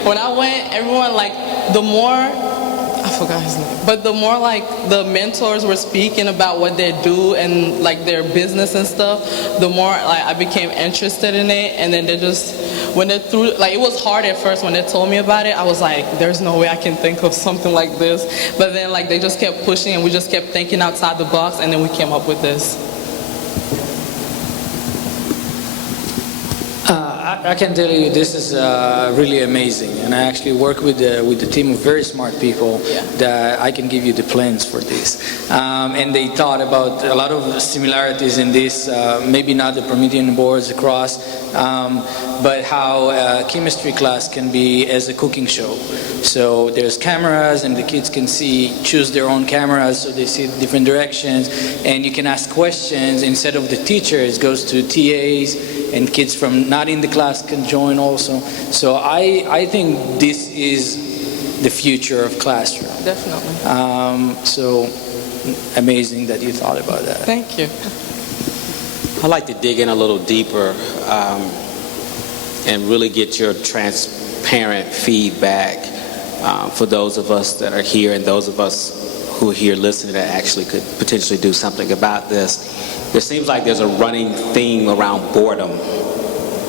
when I went, everyone like the more, I forgot his name, but the more like the mentors were speaking about what they do and like their business and stuff, the more like I became interested in it. And then they just, when they threw, like it was hard at first when they told me about it. I was like, there's no way I can think of something like this. But then like they just kept pushing and we just kept thinking outside the box, and then we came up with this. I can tell you this is really amazing, and I actually work with a team of very smart people that I can give you the plans for this. And they thought about a lot of similarities in this, maybe not the Promethean boards across, but how a chemistry class can be as a cooking show. So there's cameras, and the kids can choose their own cameras, so they see different directions, and you can ask questions. Instead of the teacher, it goes to TAs, and kids from not in the class can join also. So I think this is the future of classroom. Definitely. So amazing that you thought about that. Thank you. I'd like to dig in a little deeper. and really get your transparent feedback for those of us that are here and those of us who are here listening that actually could potentially do something about this. There seems like there's a running theme around boredom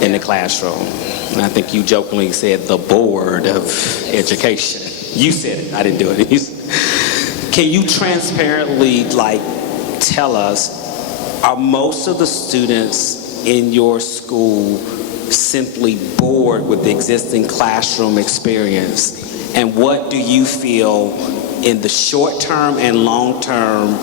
in the classroom. And I think you jokingly said the board of education. You said it, I didn't do it. Can you transparently tell us, are most of the students in your school simply bored with the existing classroom experience? And what do you feel in the short term and long term,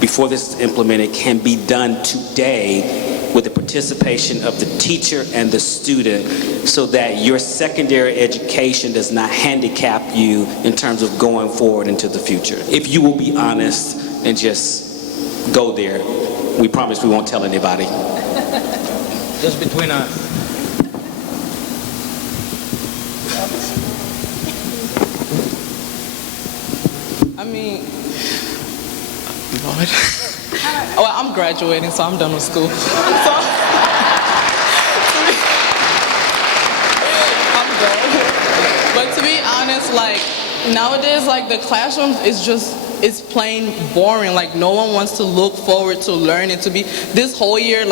before this is implemented, can be done today with the participation of the teacher and the student so that your secondary education does not handicap you in terms of going forward into the future? If you will be honest and just go there, we promise we won't tell anybody. Just between us. I mean, Lord. Well, I'm graduating, so I'm done with school. I'm done. But to be honest, nowadays, the classroom is plain boring. No one wants to look forward to learning. This whole year,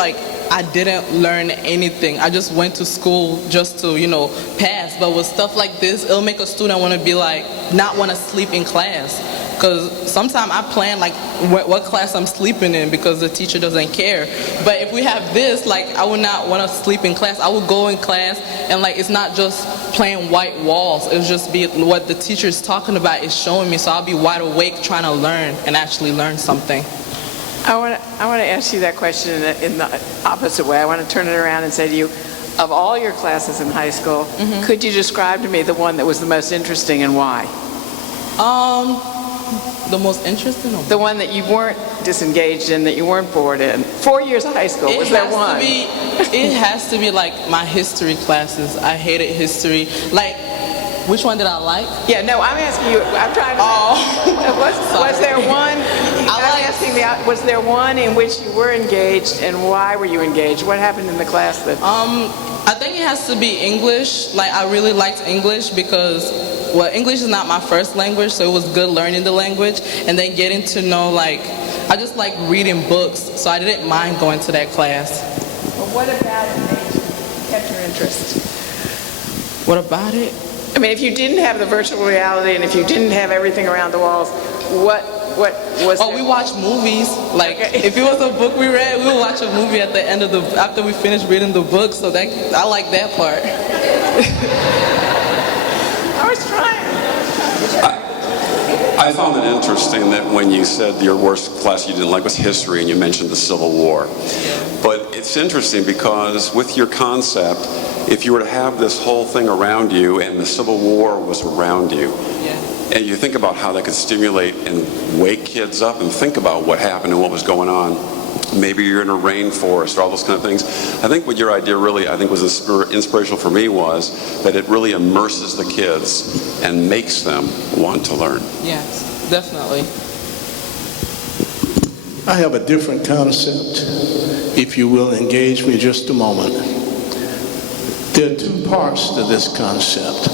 I didn't learn anything. I just went to school just to, pass. But with stuff like this, it'll make a student want to be not want to sleep in class. Because sometimes I plan what class I'm sleeping in because the teacher doesn't care. But if we have this, I would not want to sleep in class. I would go in class and it's not just plain white walls. It'll just be what the teacher is talking about is showing me. So I'll be wide awake trying to learn and actually learn something. I want to ask you that question in the opposite way. I want to turn it around and say to you, of all your classes in high school, could you describe to me the one that was the most interesting and why? The most interesting? The one that you weren't disengaged in, that you weren't bored in. 4 years of high school, was there one? It has to be my history classes. I hated history. Which one did I like? Yeah, no, I'm asking you, I'm trying to was there one, was there one in which you were engaged, and why were you engaged? What happened in the class that... I think it has to be English. I really liked English because, English is not my first language, so it was good learning the language, and then getting to know, I just like reading books, so I didn't mind going to that class. But what about it kept your interest? What about it? I mean, if you didn't have the virtual reality and if you didn't have everything around the walls, what was we watched movies. If it was a book we read, we would watch a movie at the end of after we finished reading the book, so I like that part. I was trying. I found it interesting that when you said your worst class you didn't like was history and you mentioned the Civil War. But it's interesting because with your concept, if you were to have this whole thing around you and the Civil War was around you, and you think about how that could stimulate and wake kids up and think about what happened and what was going on. Maybe you're in a rainforest or all those kind of things. I think what your idea really, was inspirational for me was that it really immerses the kids and makes them want to learn. Yes, definitely. I have a different concept, if you will engage me just a moment. There are two parts to this concept.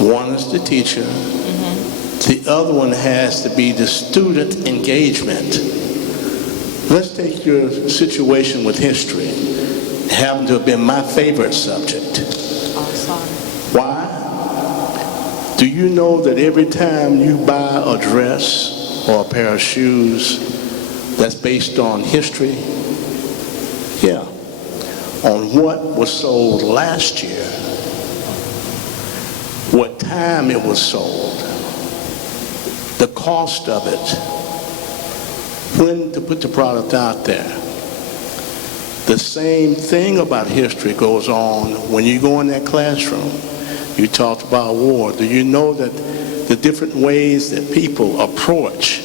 One is the teacher. The other one has to be the student engagement. Let's take your situation with history. It happened to have been my favorite subject. Why? Do you know that every time you buy a dress or a pair of shoes that's based on history? Yeah. On what was sold last year, what time it was sold, the cost of it, when to put the product out there. The same thing about history goes on when you go in that classroom. You talked about war. Do you know that the different ways that people approach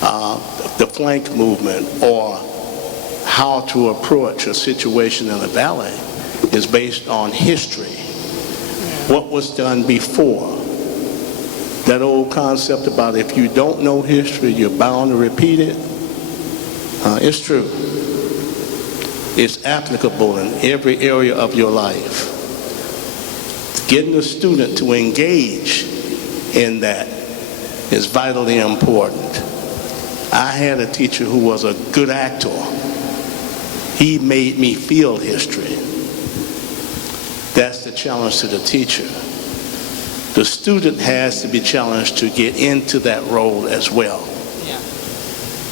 the flank movement or how to approach a situation in a valley is based on history? What was done before? That old concept about if you don't know history, you're bound to repeat it. It's true. is applicable in every area of your life. Getting the student to engage in that is vitally important. I had a teacher who was a good actor. He made me feel history. That's the challenge to the teacher. The student has to be challenged to get into that role as well.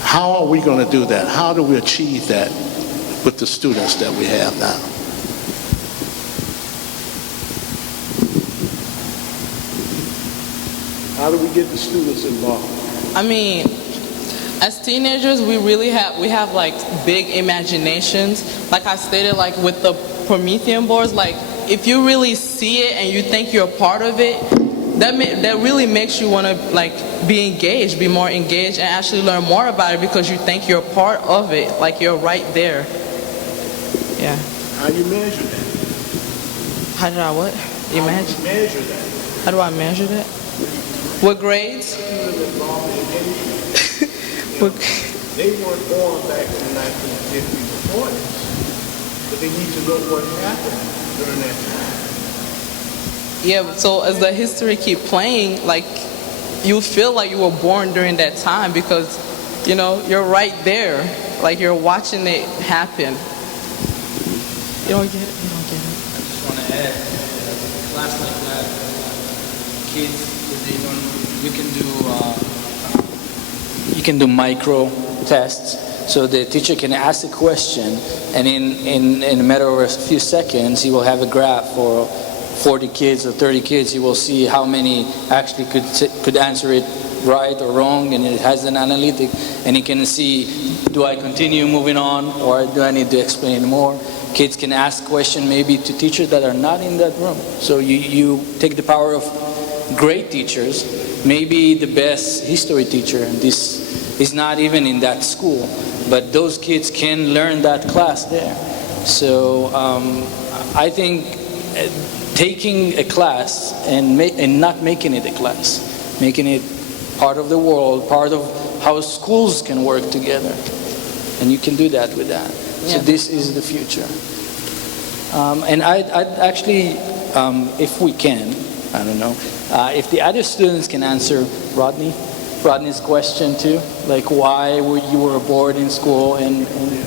How are we going to do that? How do we achieve that with the students that we have now? How do we get the students involved? I mean, as teenagers, we have like big imaginations. Like I stated, like with the Promethean boards, like if you really see it and you think you're a part of it, that really makes you want to like be engaged, be more engaged, and actually learn more about it because you think you're a part of it, like you're right there. Yeah. How do you measure that? How do I what? Imagine. How do you measure that? How do I measure that? What grades? They weren't born back in the 1950s or 40s, but they need to know what happened during that time. Yeah, so as the history keep playing, like you feel like you were born during that time because, you know, you're right there. Like you're watching it happen. You don't get it? You don't get it. I just want to add, class like that, kids, you can do micro tests. So the teacher can ask a question, and in a matter of a few seconds, he will have a graph for 40 kids or 30 kids. He will see how many actually could answer it right or wrong, and it has an analytic, and he can see, do I continue moving on, or do I need to explain more? Kids can ask questions maybe to teachers that are not in that room. So you take the power of great teachers, maybe the best history teacher, and this is not even in that school, but those kids can learn that class there. So I think taking a class and not making it a class, making it part of the world, part of how schools can work together, and you can do that with that. So this is the future. And I'd actually, if we can, I don't know, if the other students can answer Rodney's question too, like why you were bored in school and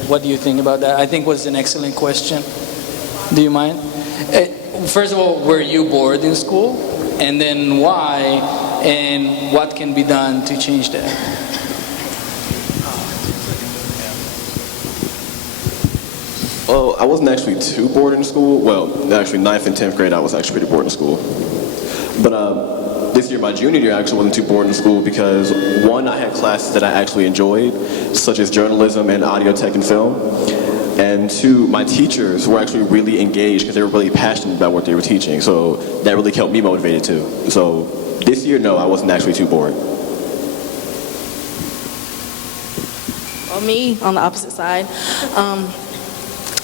what do you think about that? I think was an excellent question. Do you mind? First of all, were you bored in school? And then why and what can be done to change that? Well, I wasn't actually too bored in school. Well, actually 9th and 10th grade I was actually pretty bored in school. But this year, my junior year, I actually wasn't too bored in school because one, I had classes that I actually enjoyed, such as journalism and audio tech and film. And two, my teachers were actually really engaged because they were really passionate about what they were teaching. So that really kept me motivated too. So this year, no, I wasn't actually too bored. Well, me, on the opposite side,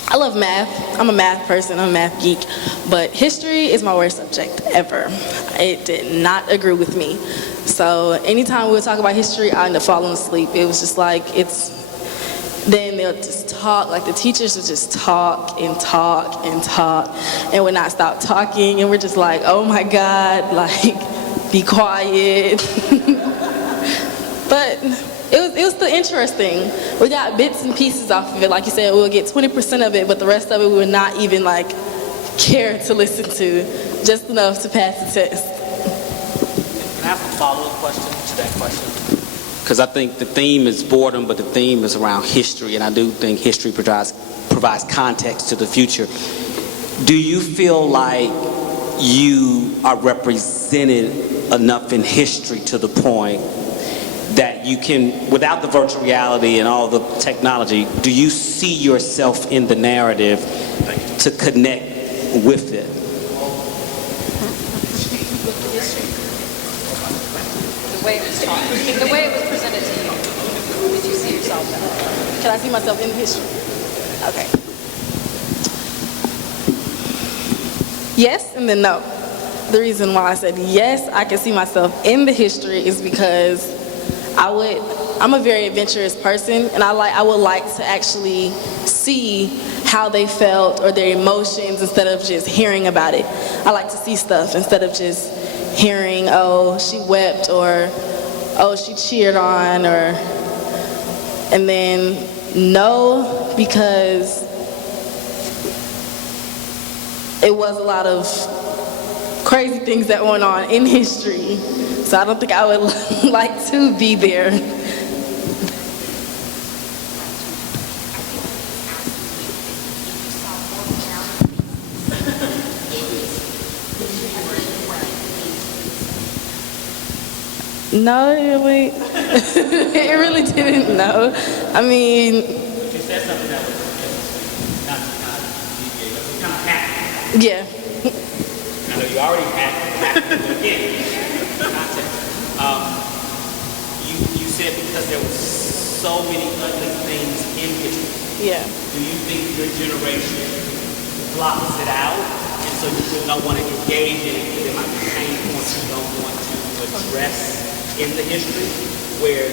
I love math. I'm a math person, I'm a math geek, but history is my worst subject ever. It did not agree with me. So anytime we would talk about history, I ended up falling asleep. It was just like, then they'll just talk, like the teachers would just talk and talk and talk and would not stop talking, and we're just like, oh my God, like, be quiet. But it was still interesting. We got bits and pieces off of it. Like you said, we'll get 20% of it, but the rest of it we would not even like care to listen to, just enough to pass the test. Can I have a follow-up question to that question? Because I think the theme is boredom, but the theme is around history, and I do think history provides context to the future. Do you feel like you are represented enough in history to the point that you can, without the virtual reality and all the technology, do you see yourself in the narrative to connect with it? The way it was taught, the way it was presented to you, did you see yourself in it? Can I see myself in history? Okay. Yes and then no. The reason why I said yes, I can see myself in the history is because I'm a very adventurous person, and I would like to actually see how they felt or their emotions instead of just hearing about it. I like to see stuff instead of just hearing, oh, she wept, or oh, she cheered on, or, and then no, because it was a lot of crazy things that went on in history, so I don't think I would like to be there. No, it really, it really didn't, no. I mean, You said something that was not deviate, but you kind of hacked. yeah. I know you already hacked, but again, context. You said because there was so many ugly things in history. Yeah. Do you think your generation blocks it out, and so you don't want to engage in it because there might be pain points you don't want to address in the history, where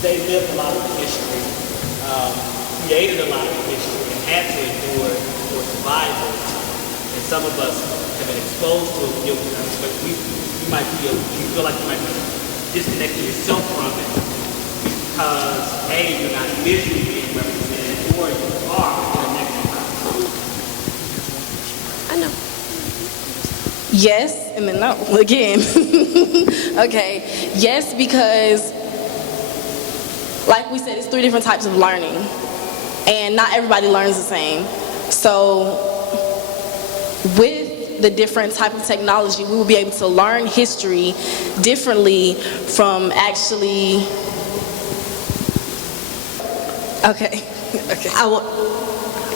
they lived a lot of the history, created a lot of the history, and had to endure for survival. And some of us have been exposed to it, but you feel like you might be disconnecting yourself from it because A, you're not visually being represented, or you are in a negative way. I know. Yes, and then no, again. Okay, yes, because like we said, it's 3 different types of learning, and not everybody learns the same. So with the different type of technology, we will be able to learn history differently from actually, okay.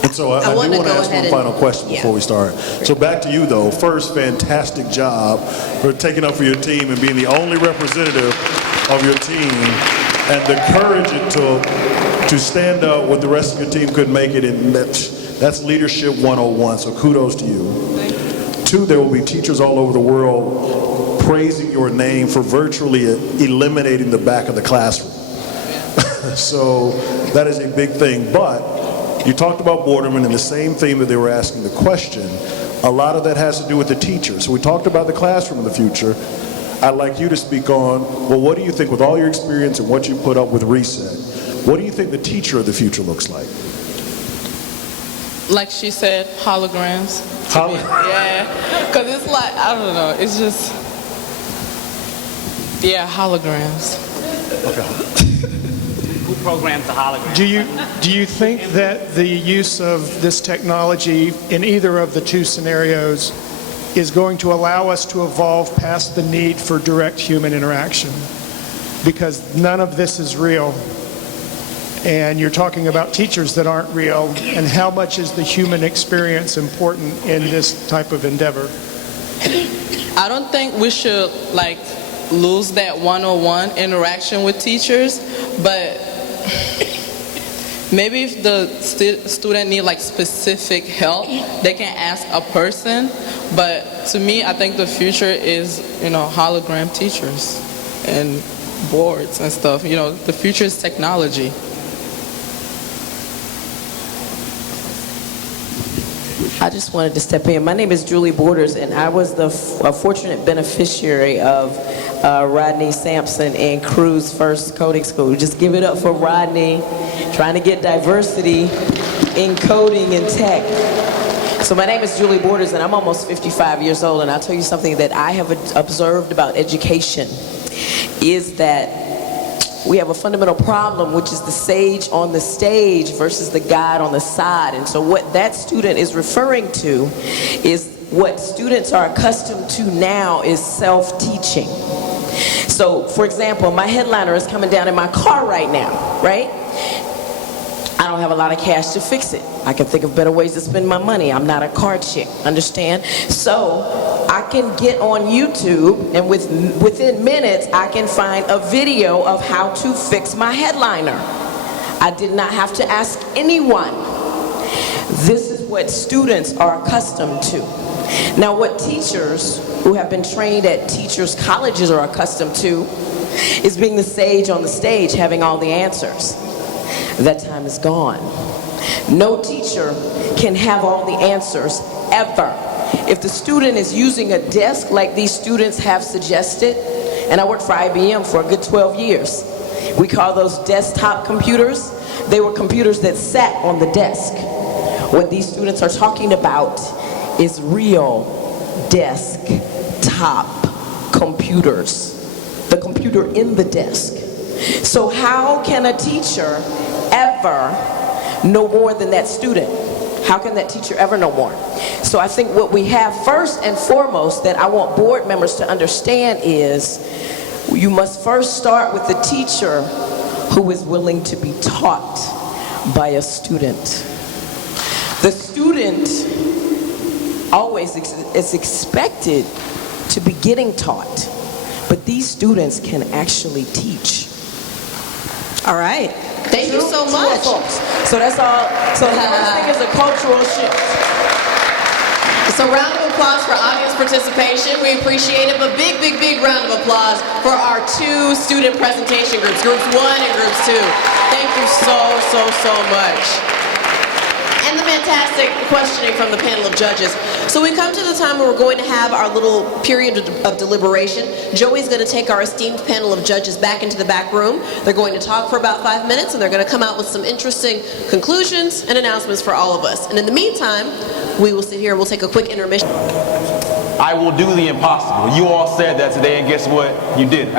And so I do want to ask one final question before we start. So back to you though. First, fantastic job for taking up for your team and being the only representative of your team, and the courage it took to stand up when the rest of your team couldn't make it. And that's leadership 101. So kudos to you. 2, there will be teachers all over the world praising your name for virtually eliminating the back of the classroom. So that is a big thing. But you talked about Boardman and the same theme that they were asking the question. A lot of that has to do with the teacher. So we talked about the classroom of the future. I'd like you to speak on, well, what do you think with all your experience and what you put up with Reset, what do you think the teacher of the future looks like? Like she said, holograms. Yeah, because it's like, I don't know, it's just, yeah, holograms. Okay. Who programs the hologram? Do you think that the use of this technology in either of the 2 scenarios is going to allow us to evolve past the need for direct human interaction? Because none of this is real. And you're talking about teachers that aren't real, and how much is the human experience important in this type of endeavor? I don't think we should like lose that one-on-one interaction with teachers, but maybe if the student need like specific help, they can ask a person. But to me, I think the future is, hologram teachers and boards and stuff. The future is technology. I just wanted to step in. My name is Julie Borders, and I was the fortunate beneficiary of Rodney Sampson and Crew's first coding school. Just give it up for Rodney, trying to get diversity in coding and tech. So my name is Julie Borders, and I'm almost 55 years old, and I'll tell you something that I have observed about education is that we have a fundamental problem, which is the sage on the stage versus the guide on the side. And so what that student is referring to is what students are accustomed to now is self-teaching. So, for example, my headliner is coming down in my car right now, right? I don't have a lot of cash to fix it. I can think of better ways to spend my money. I'm not a car chick, understand? So I can get on YouTube, and within minutes, I can find a video of how to fix my headliner. I did not have to ask anyone. This is what students are accustomed to. Now, what teachers who have been trained at teachers' colleges are accustomed to is being the sage on the stage, having all the answers. That time is gone. No teacher can have all the answers, ever. If the student is using a desk like these students have suggested, and I worked for IBM for a good 12 years, we call those desktop computers. They were computers that sat on the desk. What these students are talking about is real desktop computers, the computer in the desk. So how can a teacher ever know more than that student? How can that teacher ever know more? So I think what we have first and foremost that I want board members to understand is you must first start with the teacher who is willing to be taught by a student. The student always is expected to be getting taught, but these students can actually teach. All right. Thank you so much. So that's all. So the first thing is a cultural shift. So round of applause for audience participation. We appreciate it, but big, big, big round of applause for our 2 student presentation groups, groups 1 and groups 2. Thank you so much. And the fantastic questioning from the panel of judges. So we come to the time where we're going to have our little period of deliberation. Joey's going to take our esteemed panel of judges back into the back room. They're going to talk for about 5 minutes, and they're going to come out with some interesting conclusions and announcements for all of us. And in the meantime, we will sit here and we'll take a quick intermission. I will do the impossible. You all said that today, and guess what? You did.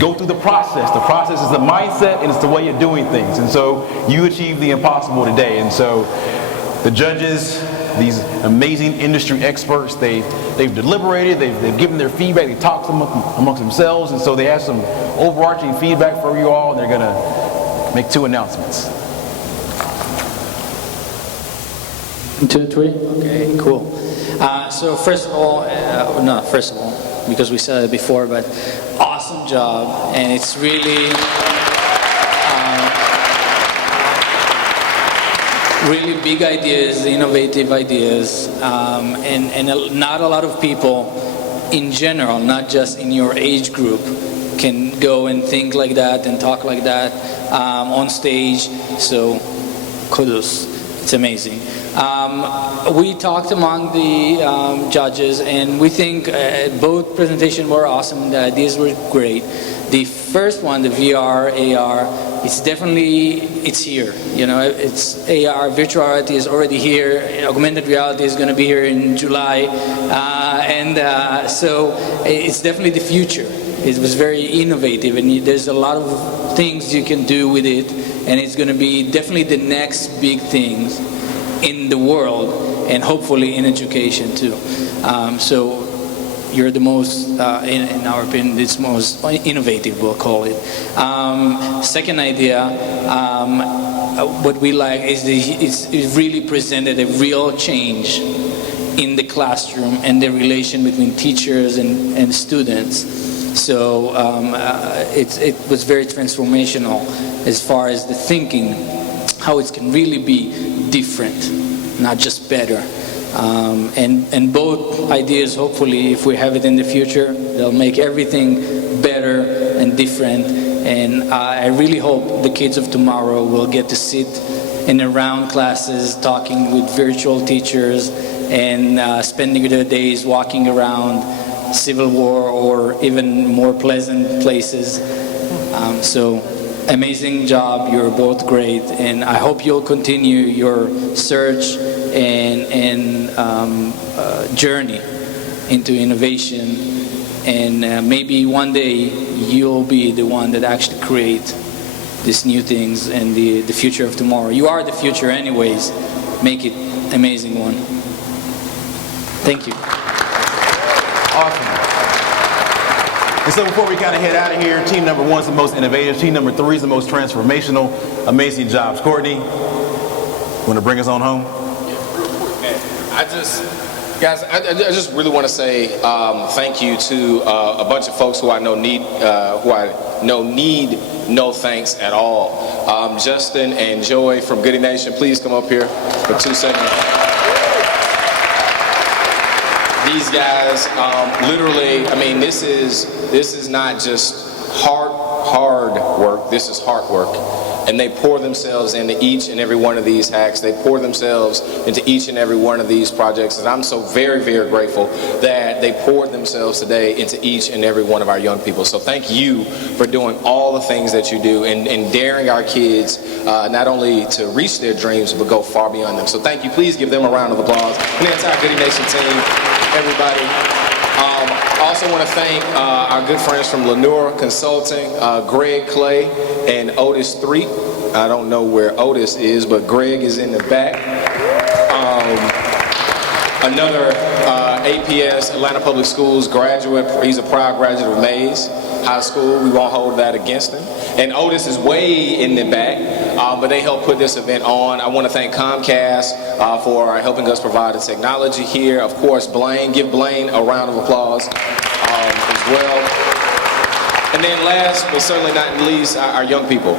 Go through the process. The process is the mindset, and it's the way you're doing things. And so you achieved the impossible today. And so the judges, these amazing industry experts, they've deliberated, they've given their feedback, they talked amongst themselves, and so they have some overarching feedback for you all, and they're going to make 2 announcements. 2, 3? Okay, cool. So first of all, because we said it before, but awesome job, and it's really really big ideas, innovative ideas, and not a lot of people in general, not just in your age group, can go and think like that and talk like that on stage, so kudos, it's amazing. We talked among the judges, and we think both presentations were awesome. The ideas were great. The first one, the VR, AR, it's here. You know, it's AR, virtual reality is already here. Augmented reality is going to be here in July, so it's definitely the future. It was very innovative, and there's a lot of things you can do with it, and it's going to be definitely the next big things in the world, and hopefully in education too. So you're the most, in our opinion, it's most innovative, we'll call it. Second idea, what we like is it really presented a real change in the classroom and the relation between teachers and students. So it was very transformational as far as the thinking, how it can really be different, not just better. And both ideas, hopefully, if we have it in the future, they'll make everything better and different. And I really hope the kids of tomorrow will get to sit in around classes, talking with virtual teachers, and spending their days walking around Civil War or even more pleasant places. So amazing job, you're both great, and I hope you'll continue your search and journey into innovation, and maybe one day you'll be the one that actually create these new things and the future of tomorrow. You are the future anyways. Make it amazing one. Thank you. Awesome. And so before we kind of head out of here, team number 1 is the most innovative, team number 3 is the most transformational. Amazing jobs. Courtney, want to bring us on home? I just really want to say thank you to a bunch of folks who I know need no thanks at all. Justin and Joy from Goody Nation, please come up here for 2 seconds. These guys, literally, I mean, this is not just hard work. This is hard work. and they pour themselves into each and every one of these hacks. They pour themselves into each and every one of these projects, and I'm so very, very grateful that they poured themselves today into each and every one of our young people. So thank you for doing all the things that you do and daring our kids not only to reach their dreams, but go far beyond them. So thank you. Please give them a round of applause. And the entire Goody Nation team, everybody. I also want to thank our good friends from Lenore Consulting, Greg Clay and Otis 3. I don't know where Otis is, but Greg is in the back. Another APS, Atlanta Public Schools graduate. He's a proud graduate of Mays High School. We won't hold that against him. And Otis is way in the back, but they helped put this event on. I want to thank Comcast for helping us provide the technology here. Of course, Blaine. Give Blaine a round of applause as well. And then last, but certainly not least, our young people.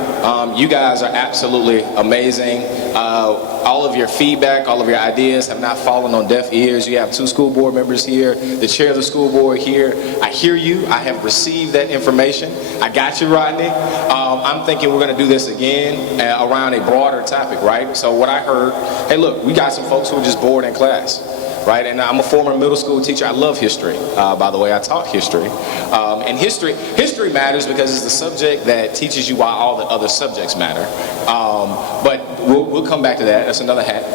You guys are absolutely amazing. All of your feedback, all of your ideas have not fallen on deaf ears. You have 2 school board members here, the chair of the school board here. I hear you. I have received that information. I got you, Rodney. I'm thinking we're going to do this again around a broader topic, right? So what I heard, hey, look, we got some folks who are just bored in class. Right, and I'm a former middle school teacher. I love history. By the way, I taught history. And history matters because it's the subject that teaches you why all the other subjects matter. But we'll come back to that. That's another hat.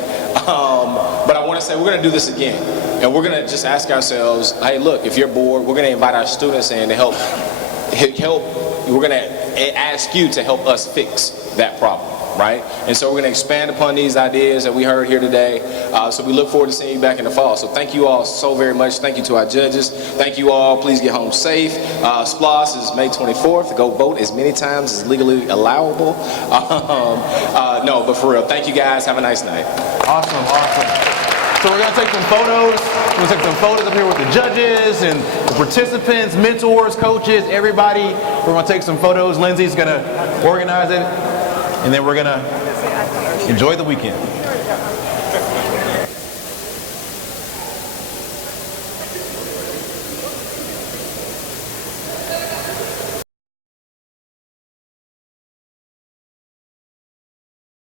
But I want to say we're going to do this again. And we're going to just ask ourselves, hey, look, if you're bored, we're going to invite our students in to help. We're going to ask you to help us fix that problem. Right? And so we're going to expand upon these ideas that we heard here today. So we look forward to seeing you back in the fall. So thank you all so very much. Thank you to our judges. Thank you all. Please get home safe. SPLOS is May 24th. Go vote as many times as legally allowable. No, but for real, thank you guys. Have a nice night. Awesome, awesome. So we're going to take some photos. We're going to take some photos up here with the judges and the participants, mentors, coaches, everybody. We're going to take some photos. Lindsay's going to organize it. And then we're going to enjoy the weekend.